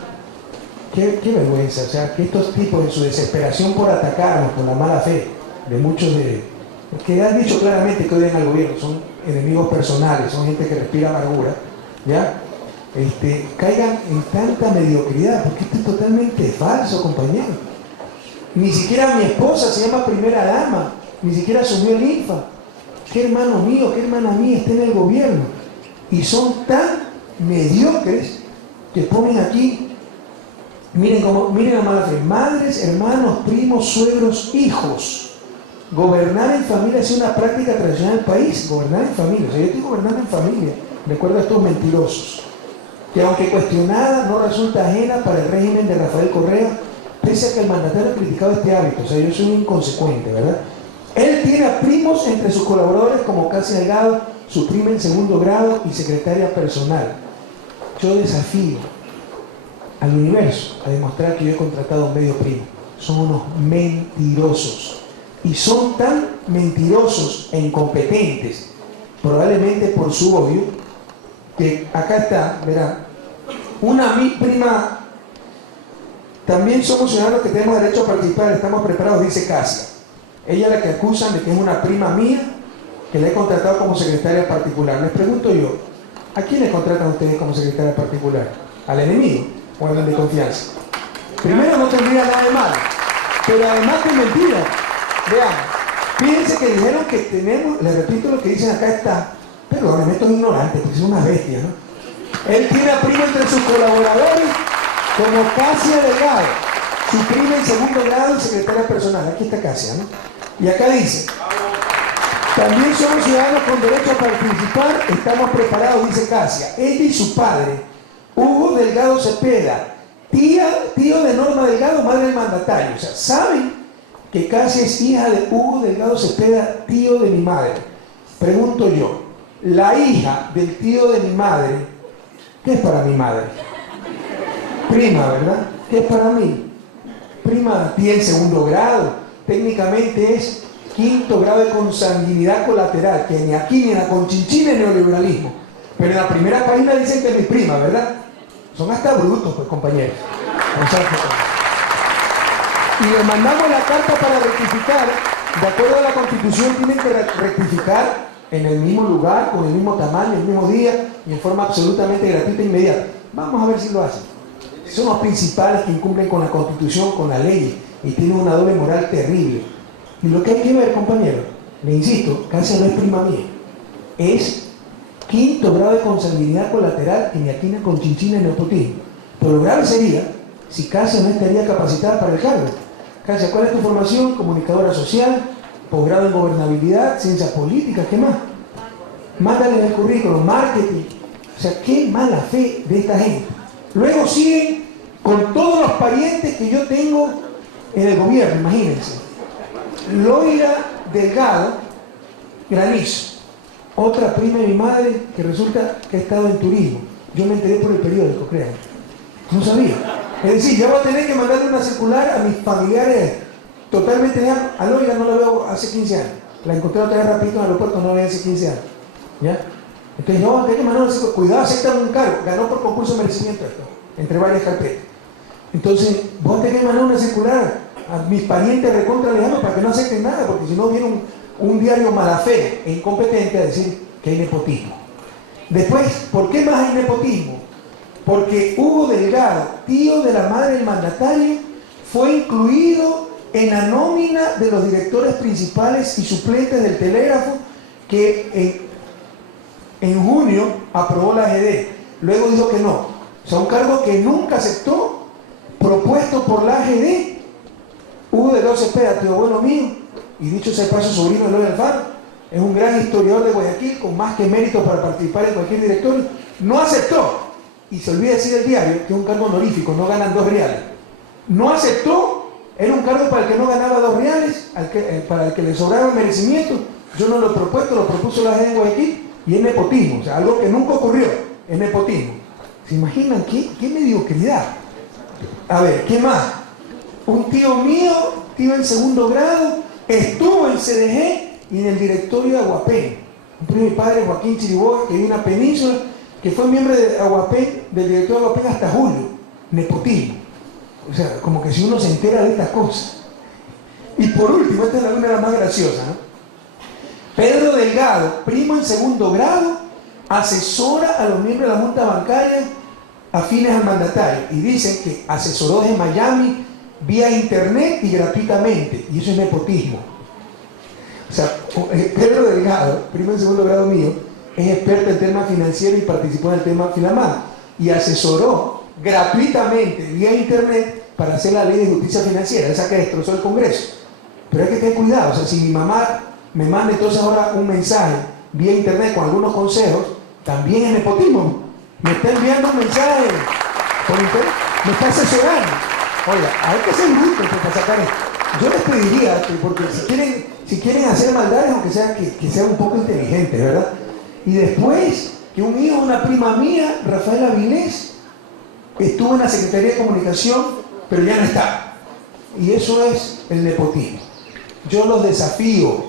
Qué vergüenza, o sea, que estos tipos en su desesperación por atacarnos con la mala fe de muchos que han dicho claramente que odian al gobierno, son enemigos personales, son gente que respira amargura, ¿ya? Caigan en tanta mediocridad, porque esto es totalmente falso, compañero. Ni siquiera mi esposa se llama primera dama, ni siquiera asumió el INFA. ¿Qué hermano mío, qué hermana mía está en el gobierno? Y son tan mediocres que ponen aquí, miren la mala fe, madres, hermanos, primos, suegros, hijos. Gobernar en familia es una práctica tradicional del país, gobernar en familia. O sea, yo estoy gobernando en familia, de acuerdo a estos mentirosos, que aunque cuestionada no resulta ajena para el régimen de Rafael Correa, pese a que el mandatario ha criticado este hábito. O sea, yo soy un inconsecuente, ¿verdad? Él tiene a primos entre sus colaboradores como Casi Delgado, su prima en segundo grado y secretaria personal. Yo desafío al universo a demostrar que yo he contratado un medio primo. Son unos mentirosos. Y son tan mentirosos e incompetentes, probablemente por su odio, que acá está, verán, una prima, también somos ciudadanos que tenemos derecho a participar, estamos preparados, dice Casia. Ella es la que acusan de que es una prima mía, que la he contratado como secretaria particular. Les pregunto yo, ¿a quién le contratan ustedes como secretaria particular? ¿Al enemigo o a alguien de confianza? Primero, no tendría nada de malo, pero además es mentira. Vean, fíjense que dijeron que tenemos, les repito lo que dicen acá está, perdón, esto es ignorante, porque es una bestia, ¿no? Él tiene a primo entre sus colaboradores como Casia Delgado, Su prima en segundo grado y secretaria personal. Aquí está Casia, ¿no? Y acá dice, también somos ciudadanos con derecho a participar, estamos preparados, dice Casia. Ella y su padre, Hugo Delgado Cepeda, tío de Norma Delgado, madre del mandatario. O sea, ¿saben que Casia es hija de Hugo Delgado Cepeda, tío de mi madre? Pregunto yo, la hija del tío de mi madre, ¿qué es para mi madre? Prima, ¿verdad? ¿Qué es para mí? Prima, tía en segundo grado, técnicamente es quinto grado de consanguinidad colateral, que ni aquí ni en la Conchinchina es neoliberalismo. Pero en la primera página dicen que es mi prima, ¿verdad? Son hasta brutos, pues, compañeros. Y le mandamos la carta para rectificar. De acuerdo a la Constitución, tienen que rectificar en el mismo lugar, con el mismo tamaño, el mismo día y en forma absolutamente gratuita e inmediata. Vamos a ver si lo hacen. Son los principales que incumplen con la Constitución, con la ley, y tienen una doble moral terrible. Y lo que hay que ver, compañeros, le insisto, Casia no es prima mía, es quinto grado de consanguinidad colateral, que ni aquí ni con chinchina ni nepotismo. Pero lo grave sería si Casia no estaría capacitada para el cargo. Casia, ¿cuál es tu formación? Comunicadora social, posgrado en gobernabilidad, ciencias políticas, ¿qué más? Mándale en el currículum, marketing. O sea, qué mala fe de esta gente. Luego siguen con todos los parientes que yo tengo en el gobierno, imagínense. Loira Delgado Granizo, otra prima de mi madre que resulta que ha estado en turismo. Yo me enteré por el periódico, crean. No sabía. Es decir, ya voy a tener que mandarle una circular a mis familiares totalmente lejanos. A Loira no la veo hace 15 años. La encontré otra vez rapidito en el aeropuerto, no la veo hace 15 años. ¿Ya? Entonces, no, hay que mandar una circular. Cuidado, aceptan un cargo. Ganó por concurso de merecimiento esto, entre varias carpetas. Entonces, vos tenés que mandar una circular a mis parientes recontra lejanos para que no acepten nada, porque si no viene un diario mala fe e incompetente a decir que hay nepotismo. Después, ¿por qué más hay nepotismo? Porque Hugo Delgado, tío de la madre del mandatario, fue incluido en la nómina de los directores principales y suplentes del telégrafo que en junio aprobó la AGD. Luego dijo que no. O sea, un cargo que nunca aceptó, propuesto por la AGD. Hugo Delgado Cepeda, tío bueno mío, y dicho sea paso, sobrino de Eloy Alfaro, es un gran historiador de Guayaquil, con más que méritos para participar en cualquier directorio, no aceptó. Y se olvida decir el diario que es un cargo honorífico, no ganan 2 reales. No aceptó, era un cargo para el que no ganaba 2 reales, para el que le sobraba merecimiento. Yo no lo he propuesto, lo propuso la gente en Guayaquil, y es nepotismo, o sea, algo que nunca ocurrió, es nepotismo. ¿Se imaginan qué mediocridad? A ver, ¿qué más? Un tío mío, tío en segundo grado, estuvo en CDG y en el directorio de Aguapén. Un primo de mi padre, Joaquín Chiriboga, que vive en una península, que fue miembro de Aguapén, del directorio de Aguapén hasta julio. Nepotismo. O sea, como que si uno se entera de estas cosas. Y por último, esta es una de las más graciosas, ¿no? Pedro Delgado, primo en segundo grado, asesora a los miembros de la Junta Bancaria afines al mandatario. Y dicen que asesoró desde Miami vía internet y gratuitamente. Y eso es nepotismo. O sea, Pedro Delgado, primo en segundo grado mío, es experto en temas financieros y participó en el tema Filamar. Y asesoró gratuitamente vía internet para hacer la ley de justicia financiera, esa que destrozó el Congreso. Pero hay que tener cuidado. O sea, si mi mamá me manda entonces ahora un mensaje vía internet con algunos consejos, también es nepotismo. Me está enviando un mensaje por internet, me está asesorando. Oiga, hay que ser brutos para sacar esto. Yo les pediría, porque si quieren hacer maldades, aunque sea que sean un poco inteligentes, ¿verdad? Y después, que un hijo de una prima mía, Rafael Avilés, estuvo en la Secretaría de Comunicación, pero ya no está. Y eso es el nepotismo. Yo los desafío,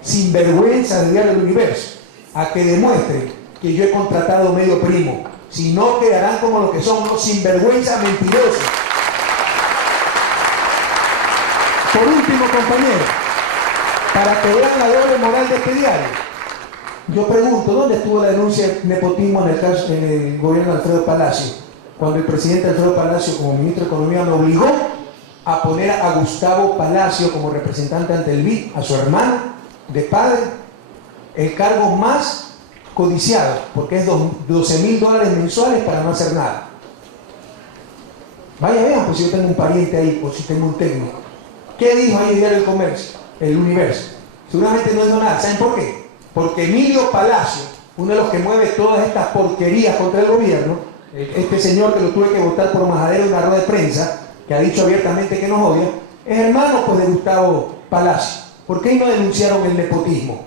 sin vergüenza de Diario del Universo, a que demuestren que yo he contratado medio primo. Si no, quedarán como lo que son, unos sinvergüenza mentirosos. Por último, compañeros, para que vean la doble moral de este diario, yo pregunto, ¿dónde estuvo la denuncia de nepotismo en el gobierno de Alfredo Palacio? Cuando el presidente Alfredo Palacio, como ministro de Economía, me obligó a poner a Gustavo Palacio como representante ante el BID, a su hermano de padre, el cargo más codiciado, porque es $12.000 mensuales para no hacer nada. Vaya, vean, pues si yo tengo un pariente ahí, o si tengo un técnico. ¿Qué dijo ahí el Diario del Comercio? El Universo. Seguramente no dijo nada. ¿Saben por qué? Porque Emilio Palacio, uno de los que mueve todas estas porquerías contra el gobierno, este señor que lo tuve que votar por majadero en una rueda de prensa, que ha dicho abiertamente que nos odia, es hermano pues de Gustavo Palacio. ¿Por qué no denunciaron el nepotismo?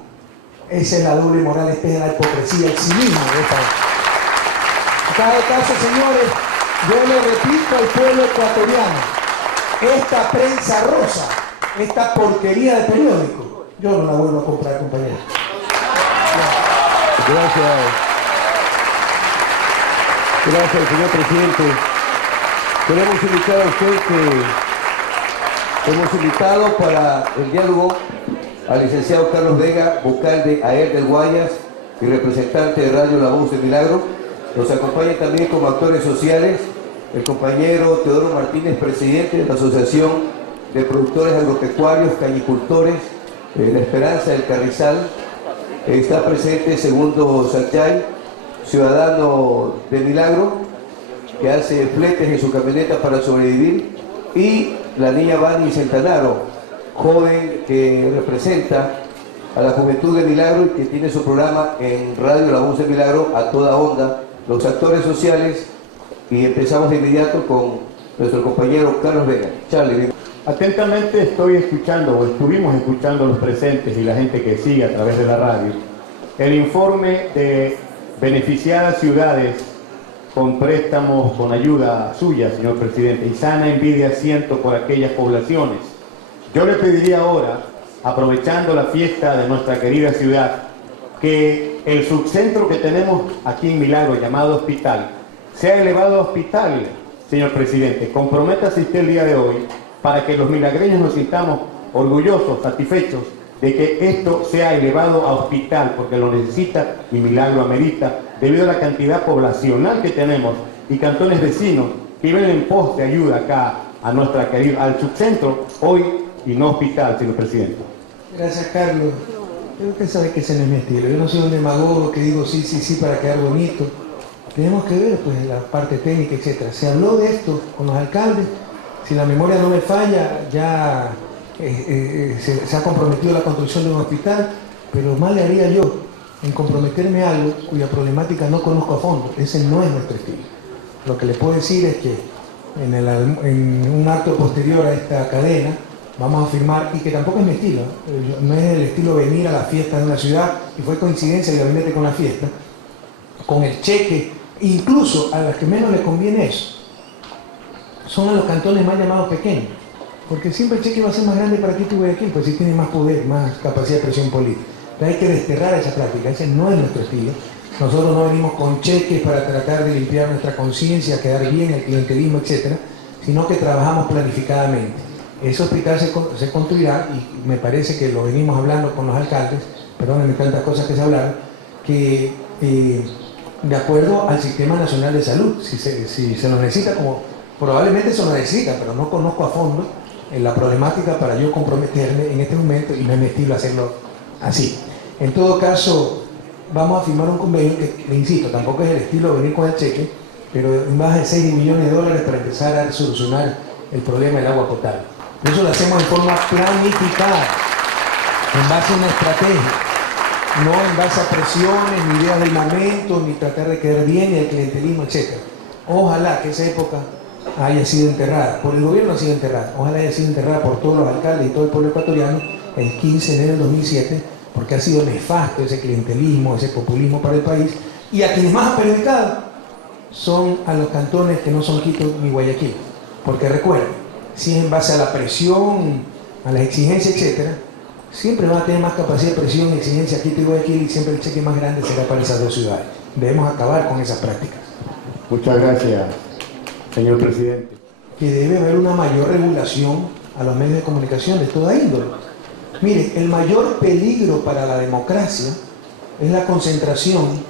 Esa es la doble moral, esta es la hipocresía, el cinismo de esta. En cada caso, señores, yo le repito al pueblo ecuatoriano, esta prensa rosa, esta porquería de periódico, yo no la vuelvo a comprar, compañero. Gracias, señor presidente. Queremos invitar a usted que hemos invitado para el diálogo al licenciado Carlos Vega, vocal de AER del Guayas y representante de Radio La Voz de Milagro. Nos acompaña también como actores sociales el compañero Teodoro Martínez, presidente de la Asociación de Productores Agropecuarios, Cañicultores, La Esperanza del Carrizal. Está presente Segundo Sachay, ciudadano de Milagro, que hace fletes en su camioneta para sobrevivir, y la niña Vani Centanaro, joven que representa a la juventud de Milagro y que tiene su programa en Radio La Voz de Milagro a toda onda, los actores sociales, y empezamos de inmediato con nuestro compañero Carlos Vega. Charlie. Atentamente estoy escuchando, o estuvimos escuchando los presentes y la gente que sigue a través de la radio, el informe de beneficiadas ciudades con préstamos, con ayuda suya, señor presidente, y sana envidia siento por aquellas poblaciones. Yo le pediría ahora, aprovechando la fiesta de nuestra querida ciudad, que el subcentro que tenemos aquí en Milagro, llamado hospital, sea elevado a hospital, señor presidente. Comprométase usted el día de hoy para que los milagreños nos sintamos orgullosos, satisfechos de que esto sea elevado a hospital, porque lo necesita y Milagro amerita, debido a la cantidad poblacional que tenemos y cantones vecinos que vienen en pos de ayuda acá a nuestra querida, al subcentro hoy, y no hospital, señor presidente. Gracias, Carlos. Creo que sabe que ese no es mi estilo. Yo no soy un demagogo que digo sí, sí, sí para quedar bonito. Tenemos que ver pues la parte técnica, etcétera. Se habló de esto con los alcaldes. Si la memoria no me falla, ya se ha comprometido la construcción de un hospital, pero mal le haría yo en comprometerme a algo cuya problemática no conozco a fondo. Ese no es nuestro estilo. Lo que le puedo decir es que en un acto posterior a esta cadena vamos a firmar, y que tampoco es mi estilo, no es el estilo venir a la fiesta de una ciudad, y fue coincidencia el gabinete con la fiesta, con el cheque, incluso a las que menos les conviene eso, son a los cantones más llamados pequeños, porque siempre el cheque va a ser más grande para Quito y Guayaquil, pues si tiene más poder, más capacidad de presión política. Entonces hay que desterrar esa práctica, ese no es nuestro estilo. Nosotros no venimos con cheques para tratar de limpiar nuestra conciencia, quedar bien, el clientelismo, etc., sino que trabajamos planificadamente. Ese hospital se construirá, y me parece que lo venimos hablando con los alcaldes, perdónenme tantas cosas que se hablaron, que de acuerdo al Sistema Nacional de Salud, si se lo necesita, como probablemente se lo necesita, pero no conozco a fondo la problemática para yo comprometerme en este momento, y no es mi estilo hacerlo así. En todo caso, vamos a firmar un convenio que, le insisto, tampoco es el estilo venir con el cheque, pero en más de 6 millones de dólares para empezar a solucionar el problema del agua potable. Eso lo hacemos de forma planificada, en base a una estrategia, no en base a presiones, ni ideas del momento, ni tratar de quedar bien, ni el clientelismo, etc. Ojalá que esa época haya sido enterrada, por el gobierno ha sido enterrada, ojalá haya sido enterrada por todos los alcaldes y todo el pueblo ecuatoriano el 15 de enero del 2007, porque ha sido nefasto ese clientelismo, ese populismo para el país, y a quienes más han perjudicado son a los cantones que no son Quito ni Guayaquil, porque recuerden, si es en base a la presión, a las exigencias, etc., siempre van a tener más capacidad de presión y exigencia Quito y Guayaquil, y siempre el cheque más grande será para esas dos ciudades. Debemos acabar con esas prácticas. Muchas gracias, señor presidente. Que debe haber una mayor regulación a los medios de comunicación de toda índole. Mire, el mayor peligro para la democracia es la concentración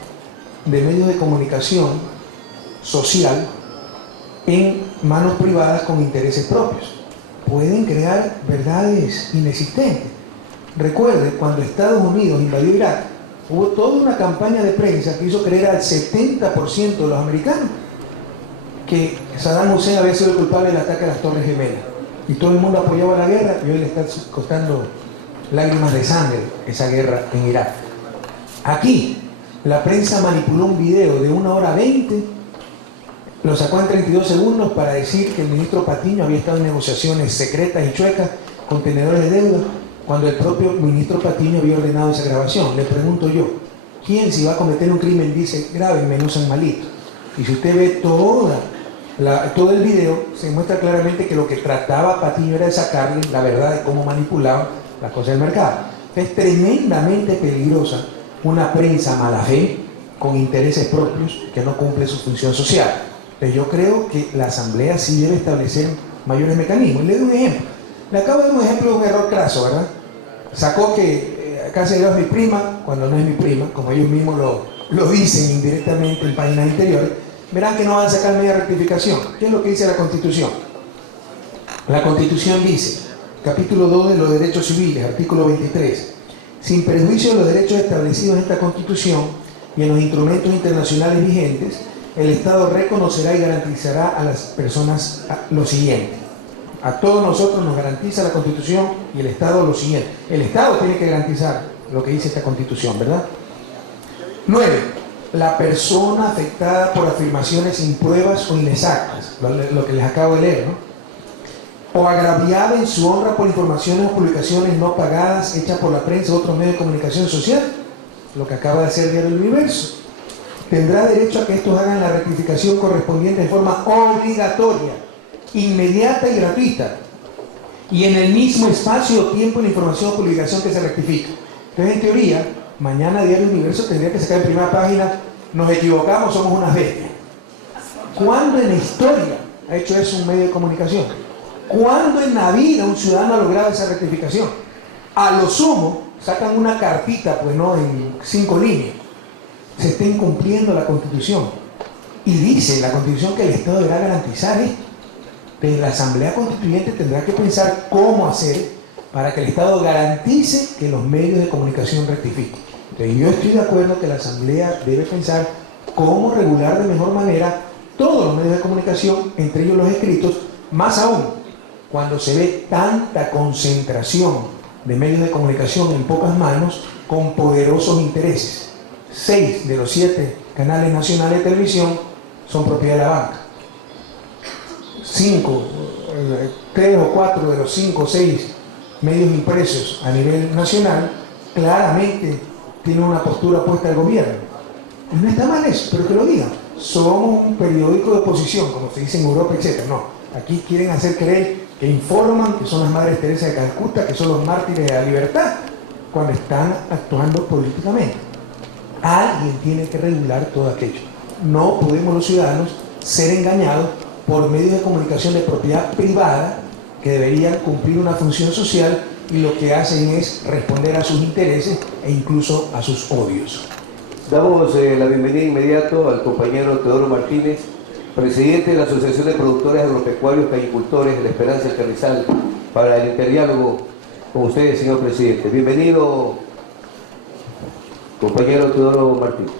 de medios de comunicación social en manos privadas con intereses propios. Pueden crear verdades inexistentes. Recuerde, cuando Estados Unidos invadió Irak, hubo toda una campaña de prensa que hizo creer al 70% de los americanos que Saddam Hussein había sido el culpable del ataque a las Torres Gemelas y todo el mundo apoyaba la guerra y hoy le está costando lágrimas de sangre esa guerra en Irak. Aquí, la prensa manipuló un video de 1 hora 20, lo sacó en 32 segundos para decir que el ministro Patiño había estado en negociaciones secretas y chuecas con tenedores de deuda, cuando el propio ministro Patiño había ordenado esa grabación. Le pregunto yo, ¿quién si va a cometer un crimen dice grábenme, no sean malitos? Y si usted ve todo el video, se muestra claramente que lo que trataba Patiño era de sacarle la verdad de cómo manipulaba las cosas del mercado. Es tremendamente peligrosa una prensa mala fe con intereses propios que no cumple su función social. Pero yo creo que la Asamblea sí debe establecer mayores mecanismos. Y le doy un ejemplo. Le acabo de dar un ejemplo de un error craso, ¿verdad? Sacó que acá se es mi prima, cuando no es mi prima, como ellos mismos lo dicen indirectamente en páginas interiores. Verán que no van a sacar media rectificación. ¿Qué es lo que dice la Constitución? La Constitución dice, capítulo 2 de los derechos civiles, artículo 23, sin perjuicio de los derechos establecidos en esta Constitución y en los instrumentos internacionales vigentes, el Estado reconocerá y garantizará a las personas lo siguiente. A todos nosotros nos garantiza la Constitución y el Estado lo siguiente. El Estado tiene que garantizar lo que dice esta Constitución, ¿verdad? 9. La persona afectada por afirmaciones impruebas o inexactas, lo que les acabo de leer, ¿no? O agraviada en su honra por informaciones o publicaciones no pagadas hechas por la prensa o otros medios de comunicación social, lo que acaba de hacer Diario del Universo, tendrá derecho a que estos hagan la rectificación correspondiente de forma obligatoria, inmediata y gratuita, y en el mismo espacio o tiempo de la información o publicación que se rectifica. Entonces, en teoría, mañana Diario del Universo tendría que sacar en primera página: nos equivocamos, somos unas bestias. ¿Cuándo en la historia ha hecho eso un medio de comunicación? ¿Cuándo en la vida un ciudadano ha logrado esa rectificación? A lo sumo, sacan una cartita, pues no, en 5 líneas. Se está incumpliendo la Constitución. Y dice la Constitución que el Estado deberá garantizar esto. Pero la Asamblea Constituyente tendrá que pensar cómo hacer para que el Estado garantice que los medios de comunicación rectifiquen. Entonces, yo estoy de acuerdo que la Asamblea debe pensar cómo regular de mejor manera todos los medios de comunicación, entre ellos los escritos, más aún cuando se ve tanta concentración de medios de comunicación en pocas manos con poderosos intereses. 6 de los 7 canales nacionales de televisión son propiedad de la banca. 3 o 4 de los 5 o 6 medios impresos a nivel nacional claramente tienen una postura opuesta al gobierno. Y no está mal eso, pero que lo digan. Somos un periódico de oposición, como se dice en Europa, etc. No, aquí quieren hacer creer que informan, que son las Madres Teresa de Calcuta, que son los mártires de la libertad, cuando están actuando políticamente. Alguien tiene que regular todo aquello. No podemos los ciudadanos ser engañados por medios de comunicación de propiedad privada que deberían cumplir una función social y lo que hacen es responder a sus intereses e incluso a sus odios. Damos la bienvenida inmediato al compañero Teodoro Martínez, presidente de la Asociación de Productores Agropecuarios y Cañicultores de la Esperanza del Carrizal, para el interdiálogo con ustedes, señor presidente. Bienvenido, compañero Teodoro Martínez.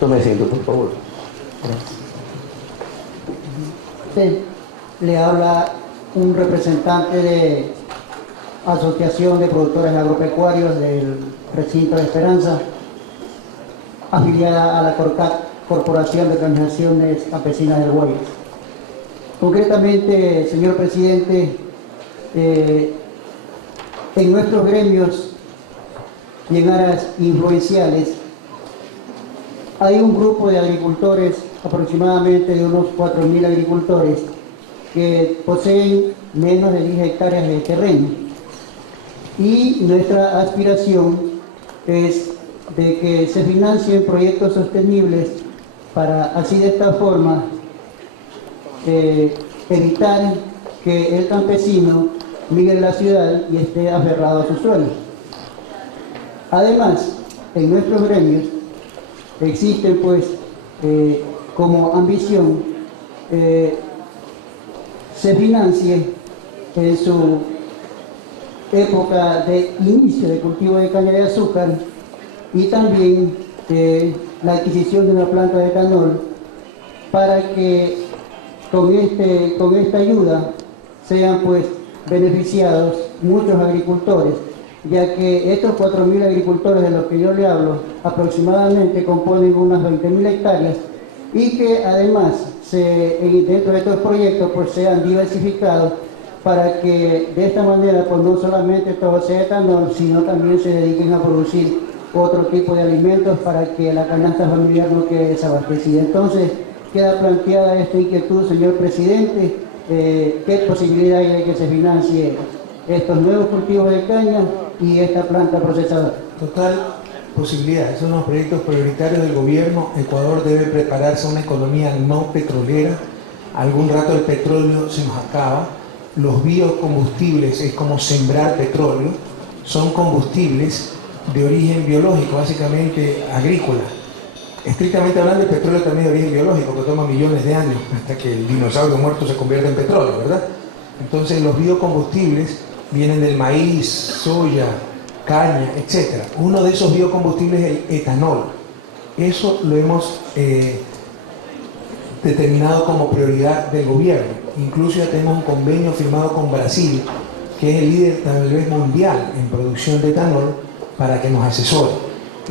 Tome asiento, por favor. Le habla un representante de Asociación de Productores Agropecuarios del Recinto de Esperanza, afiliada a la CORCAT, Corporación de Organizaciones Campesinas del Guayas. Concretamente, señor presidente, en nuestros gremios y en áreas influenciales hay un grupo de agricultores, aproximadamente de unos 4.000 agricultores, que poseen menos de 10 hectáreas de terreno. Y nuestra aspiración es de que se financien proyectos sostenibles para así de esta forma evitar que el campesino migre a la ciudad y esté aferrado a su suelo. Además, en nuestros gremios existen pues como ambición se financie en su época de inicio de cultivo de caña de azúcar y también la adquisición de una planta de etanol para que con esta ayuda sean pues beneficiados muchos agricultores, ya que estos 4.000 agricultores de los que yo le hablo aproximadamente componen unas 20.000 hectáreas y que además dentro de estos proyectos pues sean diversificados para que de esta manera pues no solamente todo sea etanol, sino también se dediquen a producir otro tipo de alimentos para que la canasta familiar no quede desabastecida. Entonces queda planteada esta inquietud, señor presidente, qué posibilidad hay de que se financie estos nuevos cultivos de caña y esta planta procesadora. Total posibilidad, son los proyectos prioritarios del gobierno. Ecuador debe prepararse a una economía no petrolera. Algún rato el petróleo se nos acaba. Los biocombustibles es como sembrar petróleo, son combustibles de origen biológico, básicamente agrícola. Estrictamente hablando, el petróleo también de origen biológico, que toma millones de años hasta que el dinosaurio muerto se convierte en petróleo, ¿verdad? Entonces los biocombustibles vienen del maíz, soya, caña, etc. Uno de esos biocombustibles es el etanol. Eso lo hemos determinado como prioridad del gobierno. Incluso ya tenemos un convenio firmado con Brasil, que es el líder tal vez mundial en producción de etanol, para que nos asesore.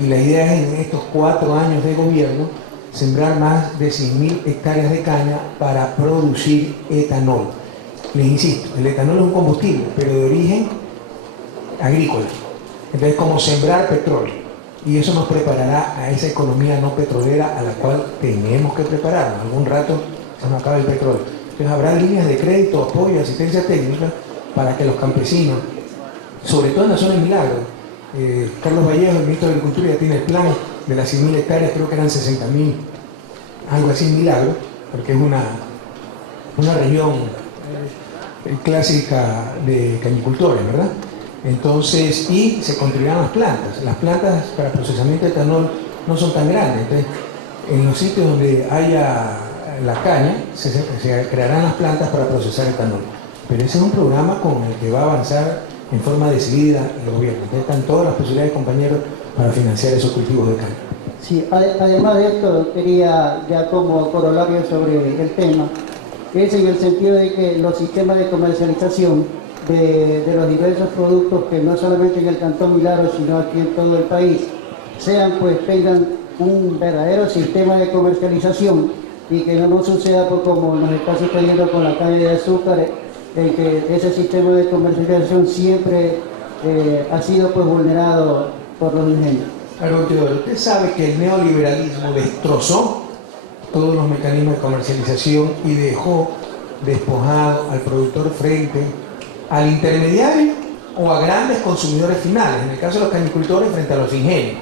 Y la idea es en estos 4 años de gobierno sembrar más de 100.000 hectáreas de caña para producir etanol. Les insisto, el etanol es un combustible, pero de origen agrícola. Entonces, como sembrar petróleo. Y eso nos preparará a esa economía no petrolera a la cual tenemos que prepararnos. Algún rato se nos acaba el petróleo. Entonces, habrá líneas de crédito, apoyo, asistencia técnica para que los campesinos, sobre todo en la zona de Milagro, Carlos Vallejo, el ministro de Agricultura, ya tiene el plan de las 100.000 hectáreas, creo que eran 60.000, algo así en Milagro, porque es una región clásica de cañicultores, ¿verdad? Entonces, y se construirán las plantas. Las plantas para procesamiento de etanol no son tan grandes. Entonces, en los sitios donde haya la caña, se crearán las plantas para procesar etanol. Pero ese es un programa con el que va a avanzar en forma decidida el gobierno. Entonces, están todas las posibilidades, compañeros, para financiar esos cultivos de caña. Sí, además de esto, quería ya como corolario sobre el tema, es en el sentido de que los sistemas de comercialización de los diversos productos que no solamente en el Cantón Milagro, sino aquí en todo el país, tengan un verdadero sistema de comercialización y que no suceda como nos está sucediendo con la caña de azúcar, en que ese sistema de comercialización siempre ha sido pues vulnerado por los ingenios. Algo que usted sabe que el neoliberalismo destrozó todos los mecanismos de comercialización y dejó despojado al productor frente al intermediario o a grandes consumidores finales, en el caso de los cañicultores frente a los ingenios,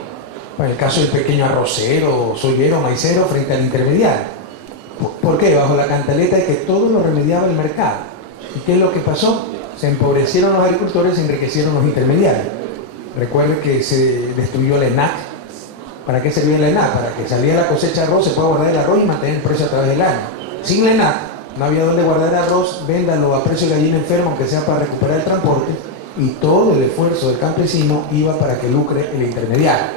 en el caso del pequeño arrocero, soyero, maicero frente al intermediario. ¿Por qué? Bajo la cantaleta de que todo lo remediaba el mercado. ¿Y qué es lo que pasó? Se empobrecieron los agricultores, se enriquecieron los intermediarios. Recuerde que se destruyó la ENAC. ¿Para qué servía la ENAC? Para que saliera la cosecha de arroz, se pueda guardar el arroz y mantener el precio a través del año. Sin la ENAC no había dónde guardar el arroz, véndalo a precio de gallina enferma, aunque sea para recuperar el transporte, y todo el esfuerzo del campesino iba para que lucre el intermediario.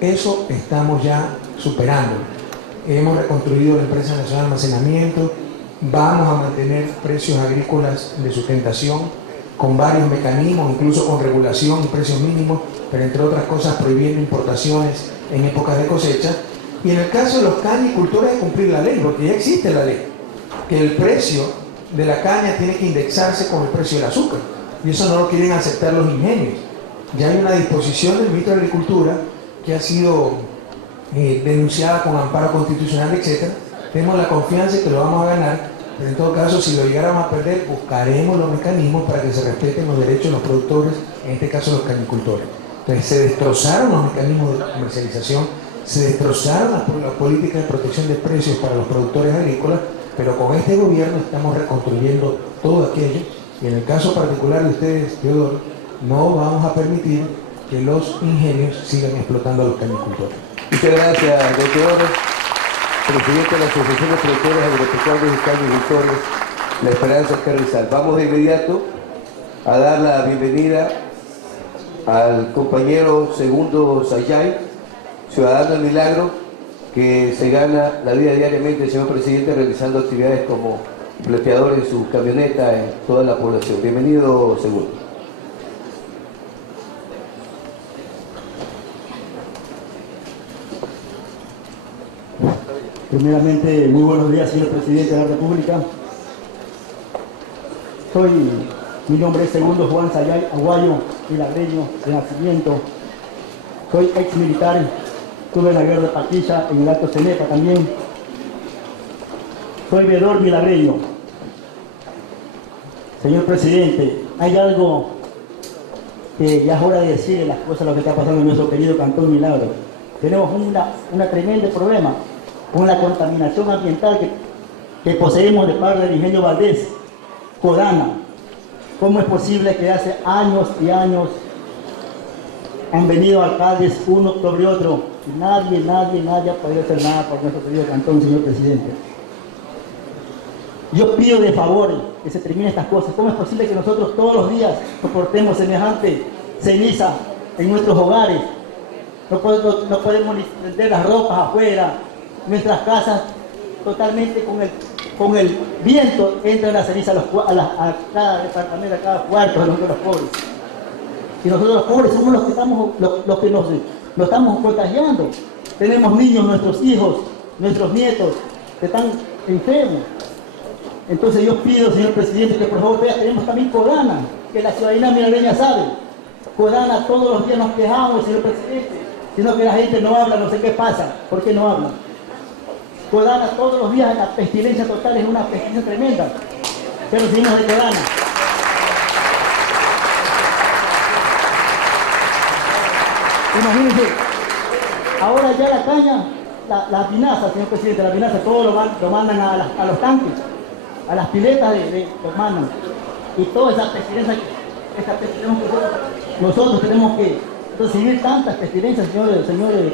Eso estamos ya superando. Hemos reconstruido la empresa nacional de almacenamiento, vamos a mantener precios agrícolas de sustentación con varios mecanismos, incluso con regulación y precios mínimos, pero entre otras cosas prohibiendo importaciones en épocas de cosecha. Y en el caso de los cañicultores de cumplir la ley, porque ya existe la ley, que el precio de la caña tiene que indexarse con el precio del azúcar, y eso no lo quieren aceptar los ingenios. Ya hay una disposición del ministro de Agricultura que ha sido denunciada con amparo constitucional, etc. Tenemos la confianza de que lo vamos a ganar, pero en todo caso, si lo llegáramos a perder, buscaremos los mecanismos para que se respeten los derechos de los productores, en este caso los cañicultores. Entonces, se destrozaron los mecanismos de comercialización, se destrozaron las políticas de protección de precios para los productores agrícolas, pero con este gobierno estamos reconstruyendo todo aquello, y en el caso particular de ustedes, Teodoro, no vamos a permitir que los ingenios sigan explotando a los cañicultores. Muchas gracias, doctor. Presidente de la Asociación de Productores Agropecuarios y Cañicultores, La Esperanza Carrizal. Vamos de inmediato a dar la bienvenida al compañero Segundo Sayay, ciudadano del milagro que se gana la vida diariamente, señor presidente, realizando actividades como plateador en su camioneta en toda la población. Bienvenido, segundo. Primeramente, muy buenos días, señor presidente de la República. Mi nombre es Segundo Juan Sayay Aguayo, milagreño de nacimiento. Soy ex militar, estuve en la guerra de Paquilla, en el Alto Cenepa también. Soy veedor milagreño. Señor presidente, hay algo que ya es hora de decirle las cosas, lo que está pasando en nuestro querido Cantón Milagro. Tenemos un tremendo problema con la contaminación ambiental que poseemos de parte del ingenio Valdés, Codana. ¿Cómo es posible que hace años y años han venido alcaldes uno sobre otro y nadie ha podido hacer nada por nuestro querido cantón, señor presidente? Yo pido de favor que se terminen estas cosas. ¿Cómo es posible que nosotros todos los días soportemos semejante ceniza en nuestros hogares? No podemos ni prender las ropas afuera. Nuestras casas totalmente con el viento entra la ceniza a cada departamento, a cada cuarto de nosotros los pobres. Y nosotros los pobres somos los que nos estamos contagiando. Tenemos niños, nuestros hijos, nuestros nietos que están enfermos. Entonces yo pido, señor presidente, que por favor vea, tenemos también Codana, que la ciudadanía milagreña sabe. Codana, todos los días nos quejamos, señor presidente, sino que la gente no habla, no sé qué pasa, ¿por qué no habla? Codana, todos los días la pestilencia total es una pestilencia tremenda que recibimos de Codana. Imagínense, ahora ya la caña, la vinaza, señor presidente, la vinaza, todo lo mandan a los tanques, a las piletas los mandan. Y toda esa pestilencia que nosotros tenemos que recibir tantas pestilencias, señor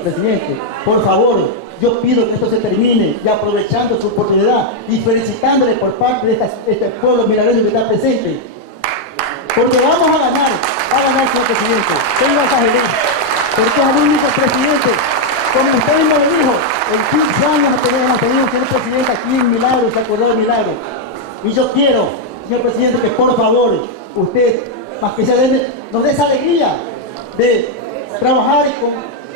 presidente. Por favor, yo pido que esto se termine y aprovechando su oportunidad y felicitándole por parte de este pueblo milagreño que está presente. Porque vamos a ganar, señor presidente. Tengo esa idea. Porque es el único presidente, como usted mismo lo dijo, en 15 años hemos tenido un señor presidente aquí en Milagro, se acordó de Milagro. Y yo quiero, señor presidente, que por favor, usted, más que nos dé esa alegría de trabajar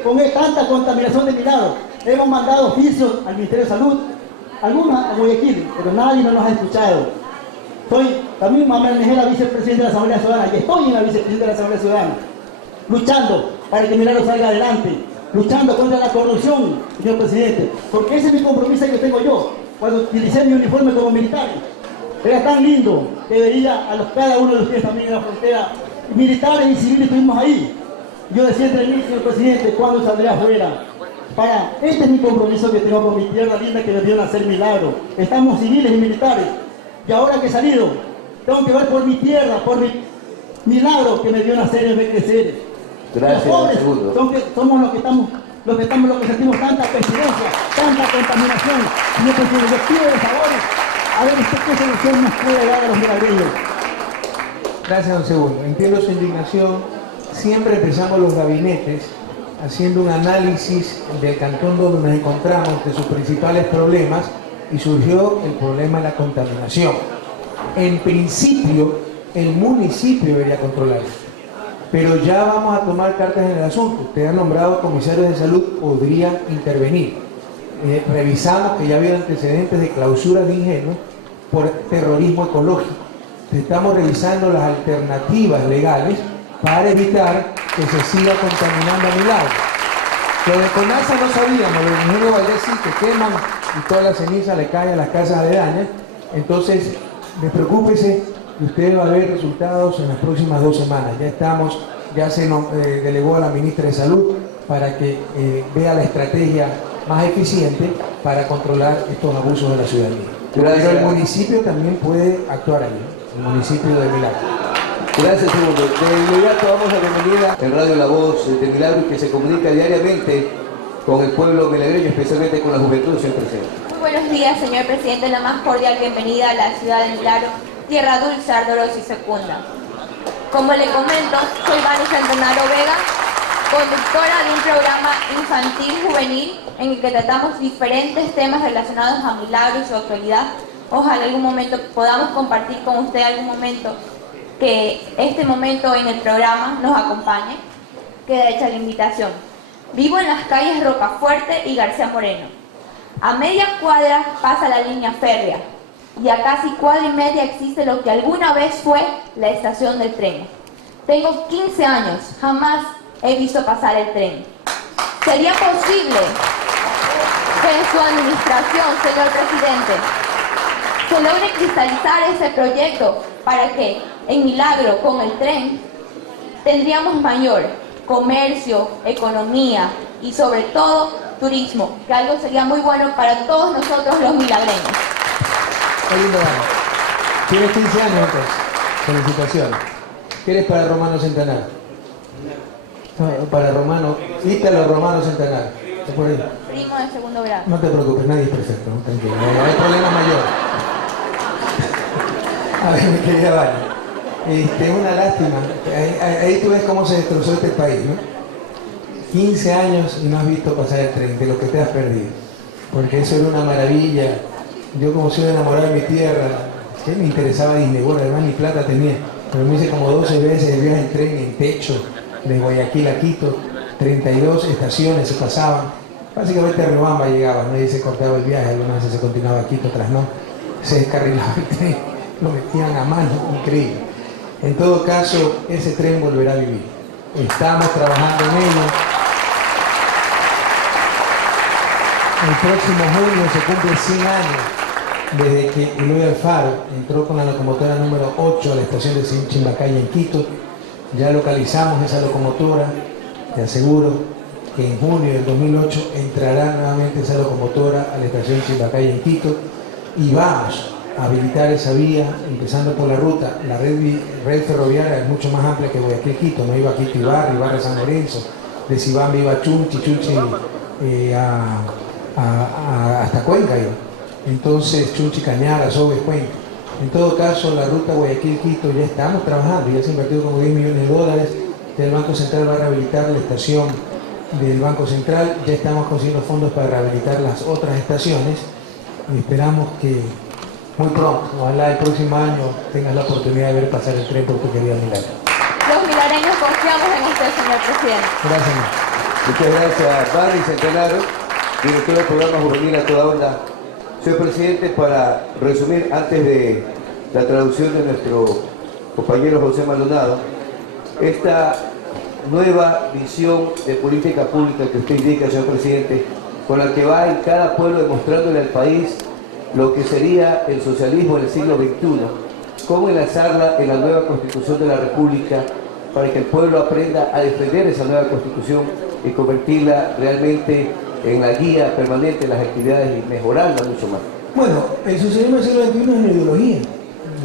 con tanta contaminación de Milagro. Hemos mandado oficios al Ministerio de Salud, algunos a Guayaquil, pero nadie nos ha escuchado. También me manejé la vicepresidenta de la Asamblea Ciudadana, y estoy en la vicepresidenta de la Asamblea Ciudadana, luchando para que Milagro salga adelante, luchando contra la corrupción, señor presidente, porque ese es mi compromiso que tengo yo, cuando utilicé mi uniforme como militar. Era tan lindo que veía cada uno de ustedes también en la frontera, militares y civiles estuvimos ahí. Yo decía entre mí, señor presidente, ¿cuándo saldré afuera? Este es mi compromiso que tengo con mi tierra linda que me vieron hacer Milagro. Estamos civiles y militares, y ahora que he salido, tengo que ver por mi tierra, por mi Milagro que me vio nacer y ver crecer. Gracias, los pobres segundo. somos los que sentimos tanta pestilencia, tanta contaminación. Señor presidente, yo pido de favor, a ver usted qué solución nos puede dar a los milagreños. Gracias, don Segundo. Entiendo su indignación. Siempre empezamos los gabinetes haciendo un análisis del cantón donde nos encontramos de sus principales problemas y surgió el problema de la contaminación. En principio, el municipio debería controlarlo, pero ya vamos a tomar cartas en el asunto. Usted ha nombrado comisarios de salud, podría intervenir. Revisamos que ya había antecedentes de clausura de ingenios por terrorismo ecológico. Estamos revisando las alternativas legales para evitar que se siga contaminando a Milagro. Lo de Conasa no sabíamos, lo del ingenio Valdés sí, que queman y toda la ceniza le cae a las casas aledañas. Entonces, despreocúpese y usted va a ver resultados en las próximas 2 semanas. Ya se delegó a la ministra de Salud para que vea la estrategia más eficiente para controlar estos abusos de la ciudadanía. Gracias. Pero el municipio también puede actuar ahí, el municipio de Milagro. Gracias, segundo. De inmediato damos la bienvenida en Radio La Voz de Milagro, que se comunica diariamente con el pueblo milagreño, especialmente con la juventud, señor presidente. Muy buenos días, señor presidente. La más cordial bienvenida a la ciudad de Milagro, tierra dulce, ardorosa y fecunda. Como le comento, soy Vani Centenaro Vega, conductora de un programa infantil juvenil en el que tratamos diferentes temas relacionados a Milagro y su actualidad. Ojalá algún momento podamos compartir con usted algún momento, que este momento en el programa nos acompañe. Queda hecha la invitación. Vivo en las calles Rocafuerte y García Moreno. A media cuadra pasa la línea férrea y a casi cuadra y media existe lo que alguna vez fue la estación del tren. Tengo 15 años, jamás he visto pasar el tren. ¿Sería posible que en su administración, señor presidente, se logre cristalizar ese proyecto para que en Milagro, con el tren, tendríamos mayor comercio, economía y sobre todo turismo, que algo sería muy bueno para todos nosotros los milagreños? Qué lindo año. Tienes 15 años entonces. Felicitaciones. ¿Qué eres para Romano Centenar? No, para Romano, Ítalo Romano Centenar. ¿Te por ahí? Primo de segundo grado. No te preocupes, nadie es perfecto, ¿no? Tranquilo. No hay problema mayor. A ver, mi querida Vania. Una lástima. Ahí tú ves cómo se destrozó este país, ¿no? 15 años y no has visto pasar el tren, de lo que te has perdido. Porque eso era una maravilla. Yo, como soy enamorado de mi tierra, ¿qué me interesaba Disney World? Además ni plata tenía. Pero me hice como 12 veces el viaje en tren en techo de Guayaquil a Quito. 32 estaciones se pasaban. Básicamente a Riobamba llegaba, ¿no? Y se cortaba el viaje, algunas veces se continuaba a Quito, otras no. Se descarrilaba el tren, lo metían a mano, increíble. En todo caso, ese tren volverá a vivir. Estamos trabajando en ello. El próximo junio se cumple 100 años desde que Eloy Alfaro entró con la locomotora número 8 a la estación de Chimbacaya en Quito. Ya localizamos esa locomotora. Te aseguro que en junio del 2008 entrará nuevamente esa locomotora a la estación Chimbacaya en Quito y vamos a habilitar esa vía, empezando por la ruta. La red ferroviaria es mucho más amplia que Guayaquil-Quito, no iba a Quito Ibarra, Ibarra San Lorenzo, de Sibambi iba a Chunchi, hasta Cuenca iba. Entonces Chunchi, Cañara, Sobes, Cuenca. En todo caso, la ruta Guayaquil-Quito ya estamos trabajando, ya se ha invertido como 10 millones de dólares. El Banco Central va a rehabilitar la estación del Banco Central, ya estamos consiguiendo fondos para rehabilitar las otras estaciones y esperamos que muy pronto, ojalá el próximo año, tengas la oportunidad de ver pasar el tren por tu querida Milagro. Los milagreños confiamos en usted, señor presidente. Gracias. Muchas gracias, Barry Centenario, director del programa Juvenil a Toda Onda. Señor presidente, para resumir, antes de la traducción de nuestro compañero José Maldonado, esta nueva visión de política pública que usted indica, señor presidente, con la que va en cada pueblo demostrándole al país lo que sería el socialismo en el siglo XXI, cómo enlazarla en la nueva Constitución de la República para que el pueblo aprenda a defender esa nueva Constitución y convertirla realmente en la guía permanente de las actividades y mejorarla mucho más. Bueno, el socialismo del siglo XXI es una ideología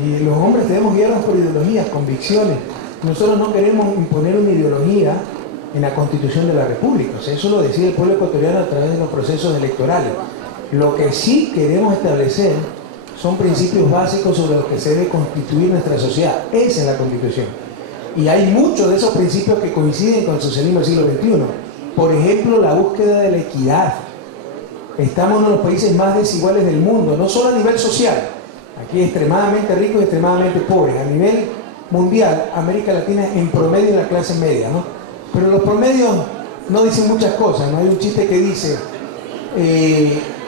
y los hombres debemos guiarnos por ideologías, convicciones. Nosotros no queremos imponer una ideología en la Constitución de la República, o sea, eso lo decide el pueblo ecuatoriano a través de los procesos electorales. Lo que sí queremos establecer son principios básicos sobre los que se debe constituir nuestra sociedad. Esa es la Constitución. Y hay muchos de esos principios que coinciden con el socialismo del siglo XXI. Por ejemplo, la búsqueda de la equidad. Estamos en uno de los países más desiguales del mundo, no solo a nivel social. Aquí extremadamente ricos y extremadamente pobres. A nivel mundial, América Latina es en promedio la clase media, ¿no? Pero los promedios no dicen muchas cosas, ¿no? Hay un chiste que dice,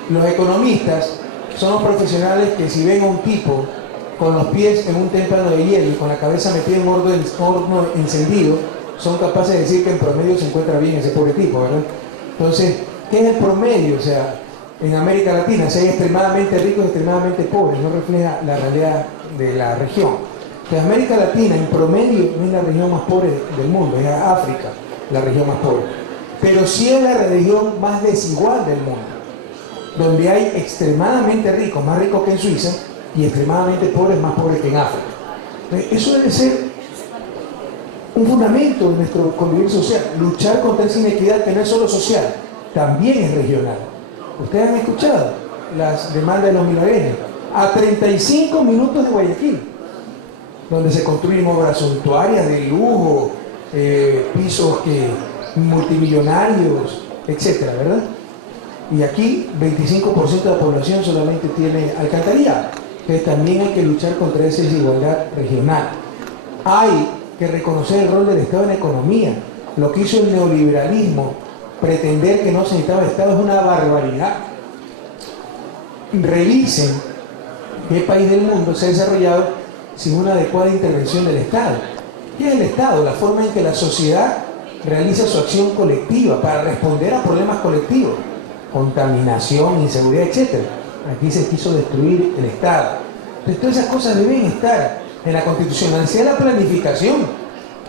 los economistas son los profesionales que si ven a un tipo con los pies en un témpano de hielo y con la cabeza metida en un horno encendido, son capaces de decir que en promedio se encuentra bien ese pobre tipo, ¿verdad? Entonces, ¿qué es el promedio? O sea, en América Latina, si hay extremadamente ricos y extremadamente pobres, no refleja la realidad de la región. Entonces, América Latina, en promedio, no es la región más pobre del mundo, es África la región más pobre. Pero sí es la región más desigual del mundo, donde hay extremadamente ricos, más ricos que en Suiza, y extremadamente pobres, más pobres que en África. Entonces, eso debe ser un fundamento de nuestro convivir social, luchar contra esa inequidad que no es solo social, también es regional. Ustedes han escuchado las demandas de los milagreños, a 35 minutos de Guayaquil, donde se construyen obras suntuarias de lujo, pisos multimillonarios, etcétera, ¿verdad? Y aquí 25% de la población solamente tiene alcantarillado. Entonces también hay que luchar contra esa desigualdad regional. Hay que reconocer el rol del Estado en la economía. Lo que hizo el neoliberalismo, pretender que no se necesitaba Estado, es una barbaridad. Revisen qué país del mundo se ha desarrollado sin una adecuada intervención del Estado. ¿Qué es el Estado? La forma en que la sociedad realiza su acción colectiva para responder a problemas colectivos, contaminación, inseguridad, etc. Aquí se quiso destruir el Estado. Entonces todas esas cosas deben estar en la Constitución. La necesidad de la planificación.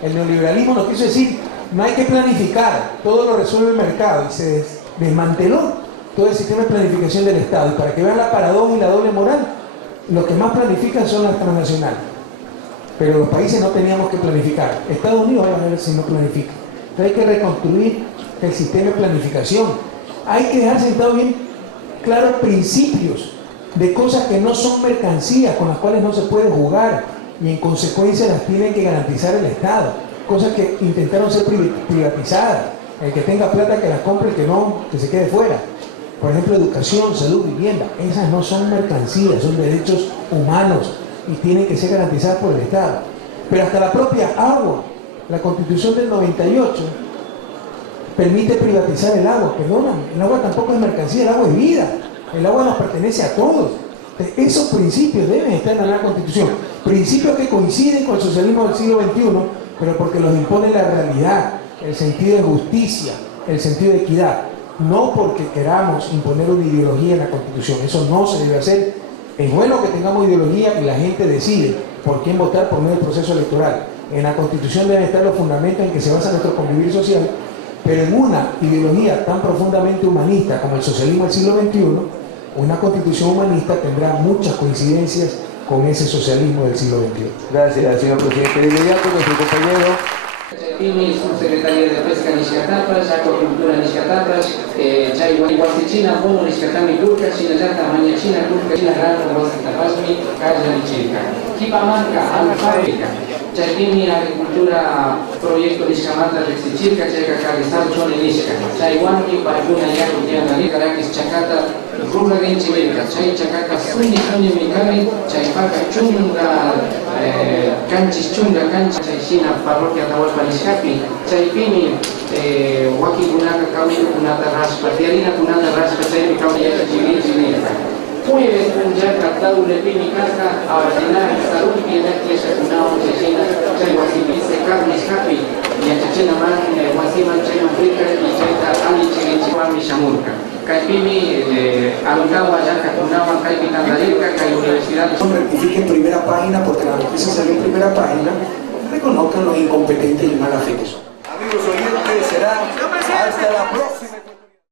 El neoliberalismo nos quiso decir, no hay que planificar, todo lo resuelve el mercado, y se desmanteló todo el sistema de planificación del Estado. Y para que vean la paradoja y la doble moral, los que más planifican son las transnacionales. Pero los países no teníamos que planificar. Estados Unidos va a ver si no planifica. Entonces hay que reconstruir el sistema de planificación. Hay que dejar sentados bien claros principios de cosas que no son mercancías, con las cuales no se puede jugar, y en consecuencia las tiene que garantizar el Estado. Cosas que intentaron ser privatizadas. El que tenga plata que las compre, el que no, que se quede fuera. Por ejemplo, educación, salud, vivienda. Esas no son mercancías, son derechos humanos y tienen que ser garantizadas por el Estado. Pero hasta la propia agua, la Constitución del 98 permite privatizar el agua. Perdóname, el agua tampoco es mercancía, el agua es vida. El agua nos pertenece a todos. Esos principios deben estar en la nueva Constitución. Principios que coinciden con el socialismo del siglo XXI, pero porque los impone la realidad, el sentido de justicia, el sentido de equidad. No porque queramos imponer una ideología en la Constitución. Eso no se debe hacer. Es bueno que tengamos ideología y la gente decide por quién votar por medio del proceso electoral. En la Constitución deben estar los fundamentos en que se basa nuestro convivir social, pero en una ideología tan profundamente humanista como el socialismo del siglo XXI, una Constitución humanista tendrá muchas coincidencias con ese socialismo del siglo XXI. Gracias, señor presidente. De inmediato, nuestro compañero. Pini, subsecretaria de Pesca Niscatapas, Acuacultura Niscatapas, China, Bono Niscatami Turca, Sinayata, Maña China, Turca, China, Rano, Tapasmi, Calla y Chilca. Kipamanca, Alfábrica, Chaypini, Agricultura, Proyecto Niscamata, Rexichilca, Chayca, Calistal, Chone Nisca, Chayhuanqui, Parcuna, Yacu, Tianari, Caracas, Chacata, Rula Genchivilca, Chay Chacaca, Suni, Mikami, Chaypaca, Chunga, Canchis Chunga, Cancha, Chaychina, Parroquia Tahualpa Niscapi, Chaypini, Waki Kunaka, Camino Kunata Raspa, Tiarina Kunata Raspa, Chaypi, Camilla, Chivil, Chivilica. Puede un Yaka, Taule, Pini, Kaka, Abadinar, Salud, Piedacles, Kunao, Chaychina, Chayhuasimi, Secar, Niscapi, y Chachena Man, Wasiman, Chayman Frica, y Chayta, Ali, Chilichihuami, Shamurka. Caipimi, Alungawa, Yaka, Kunawa, Caipi, Tandarica, Cai Universidad. Rectifiquen primera página, porque la noticia salió en primera página. Reconozcan los incompetentes y mala fe que son. Amigos oyentes, será hasta la próxima.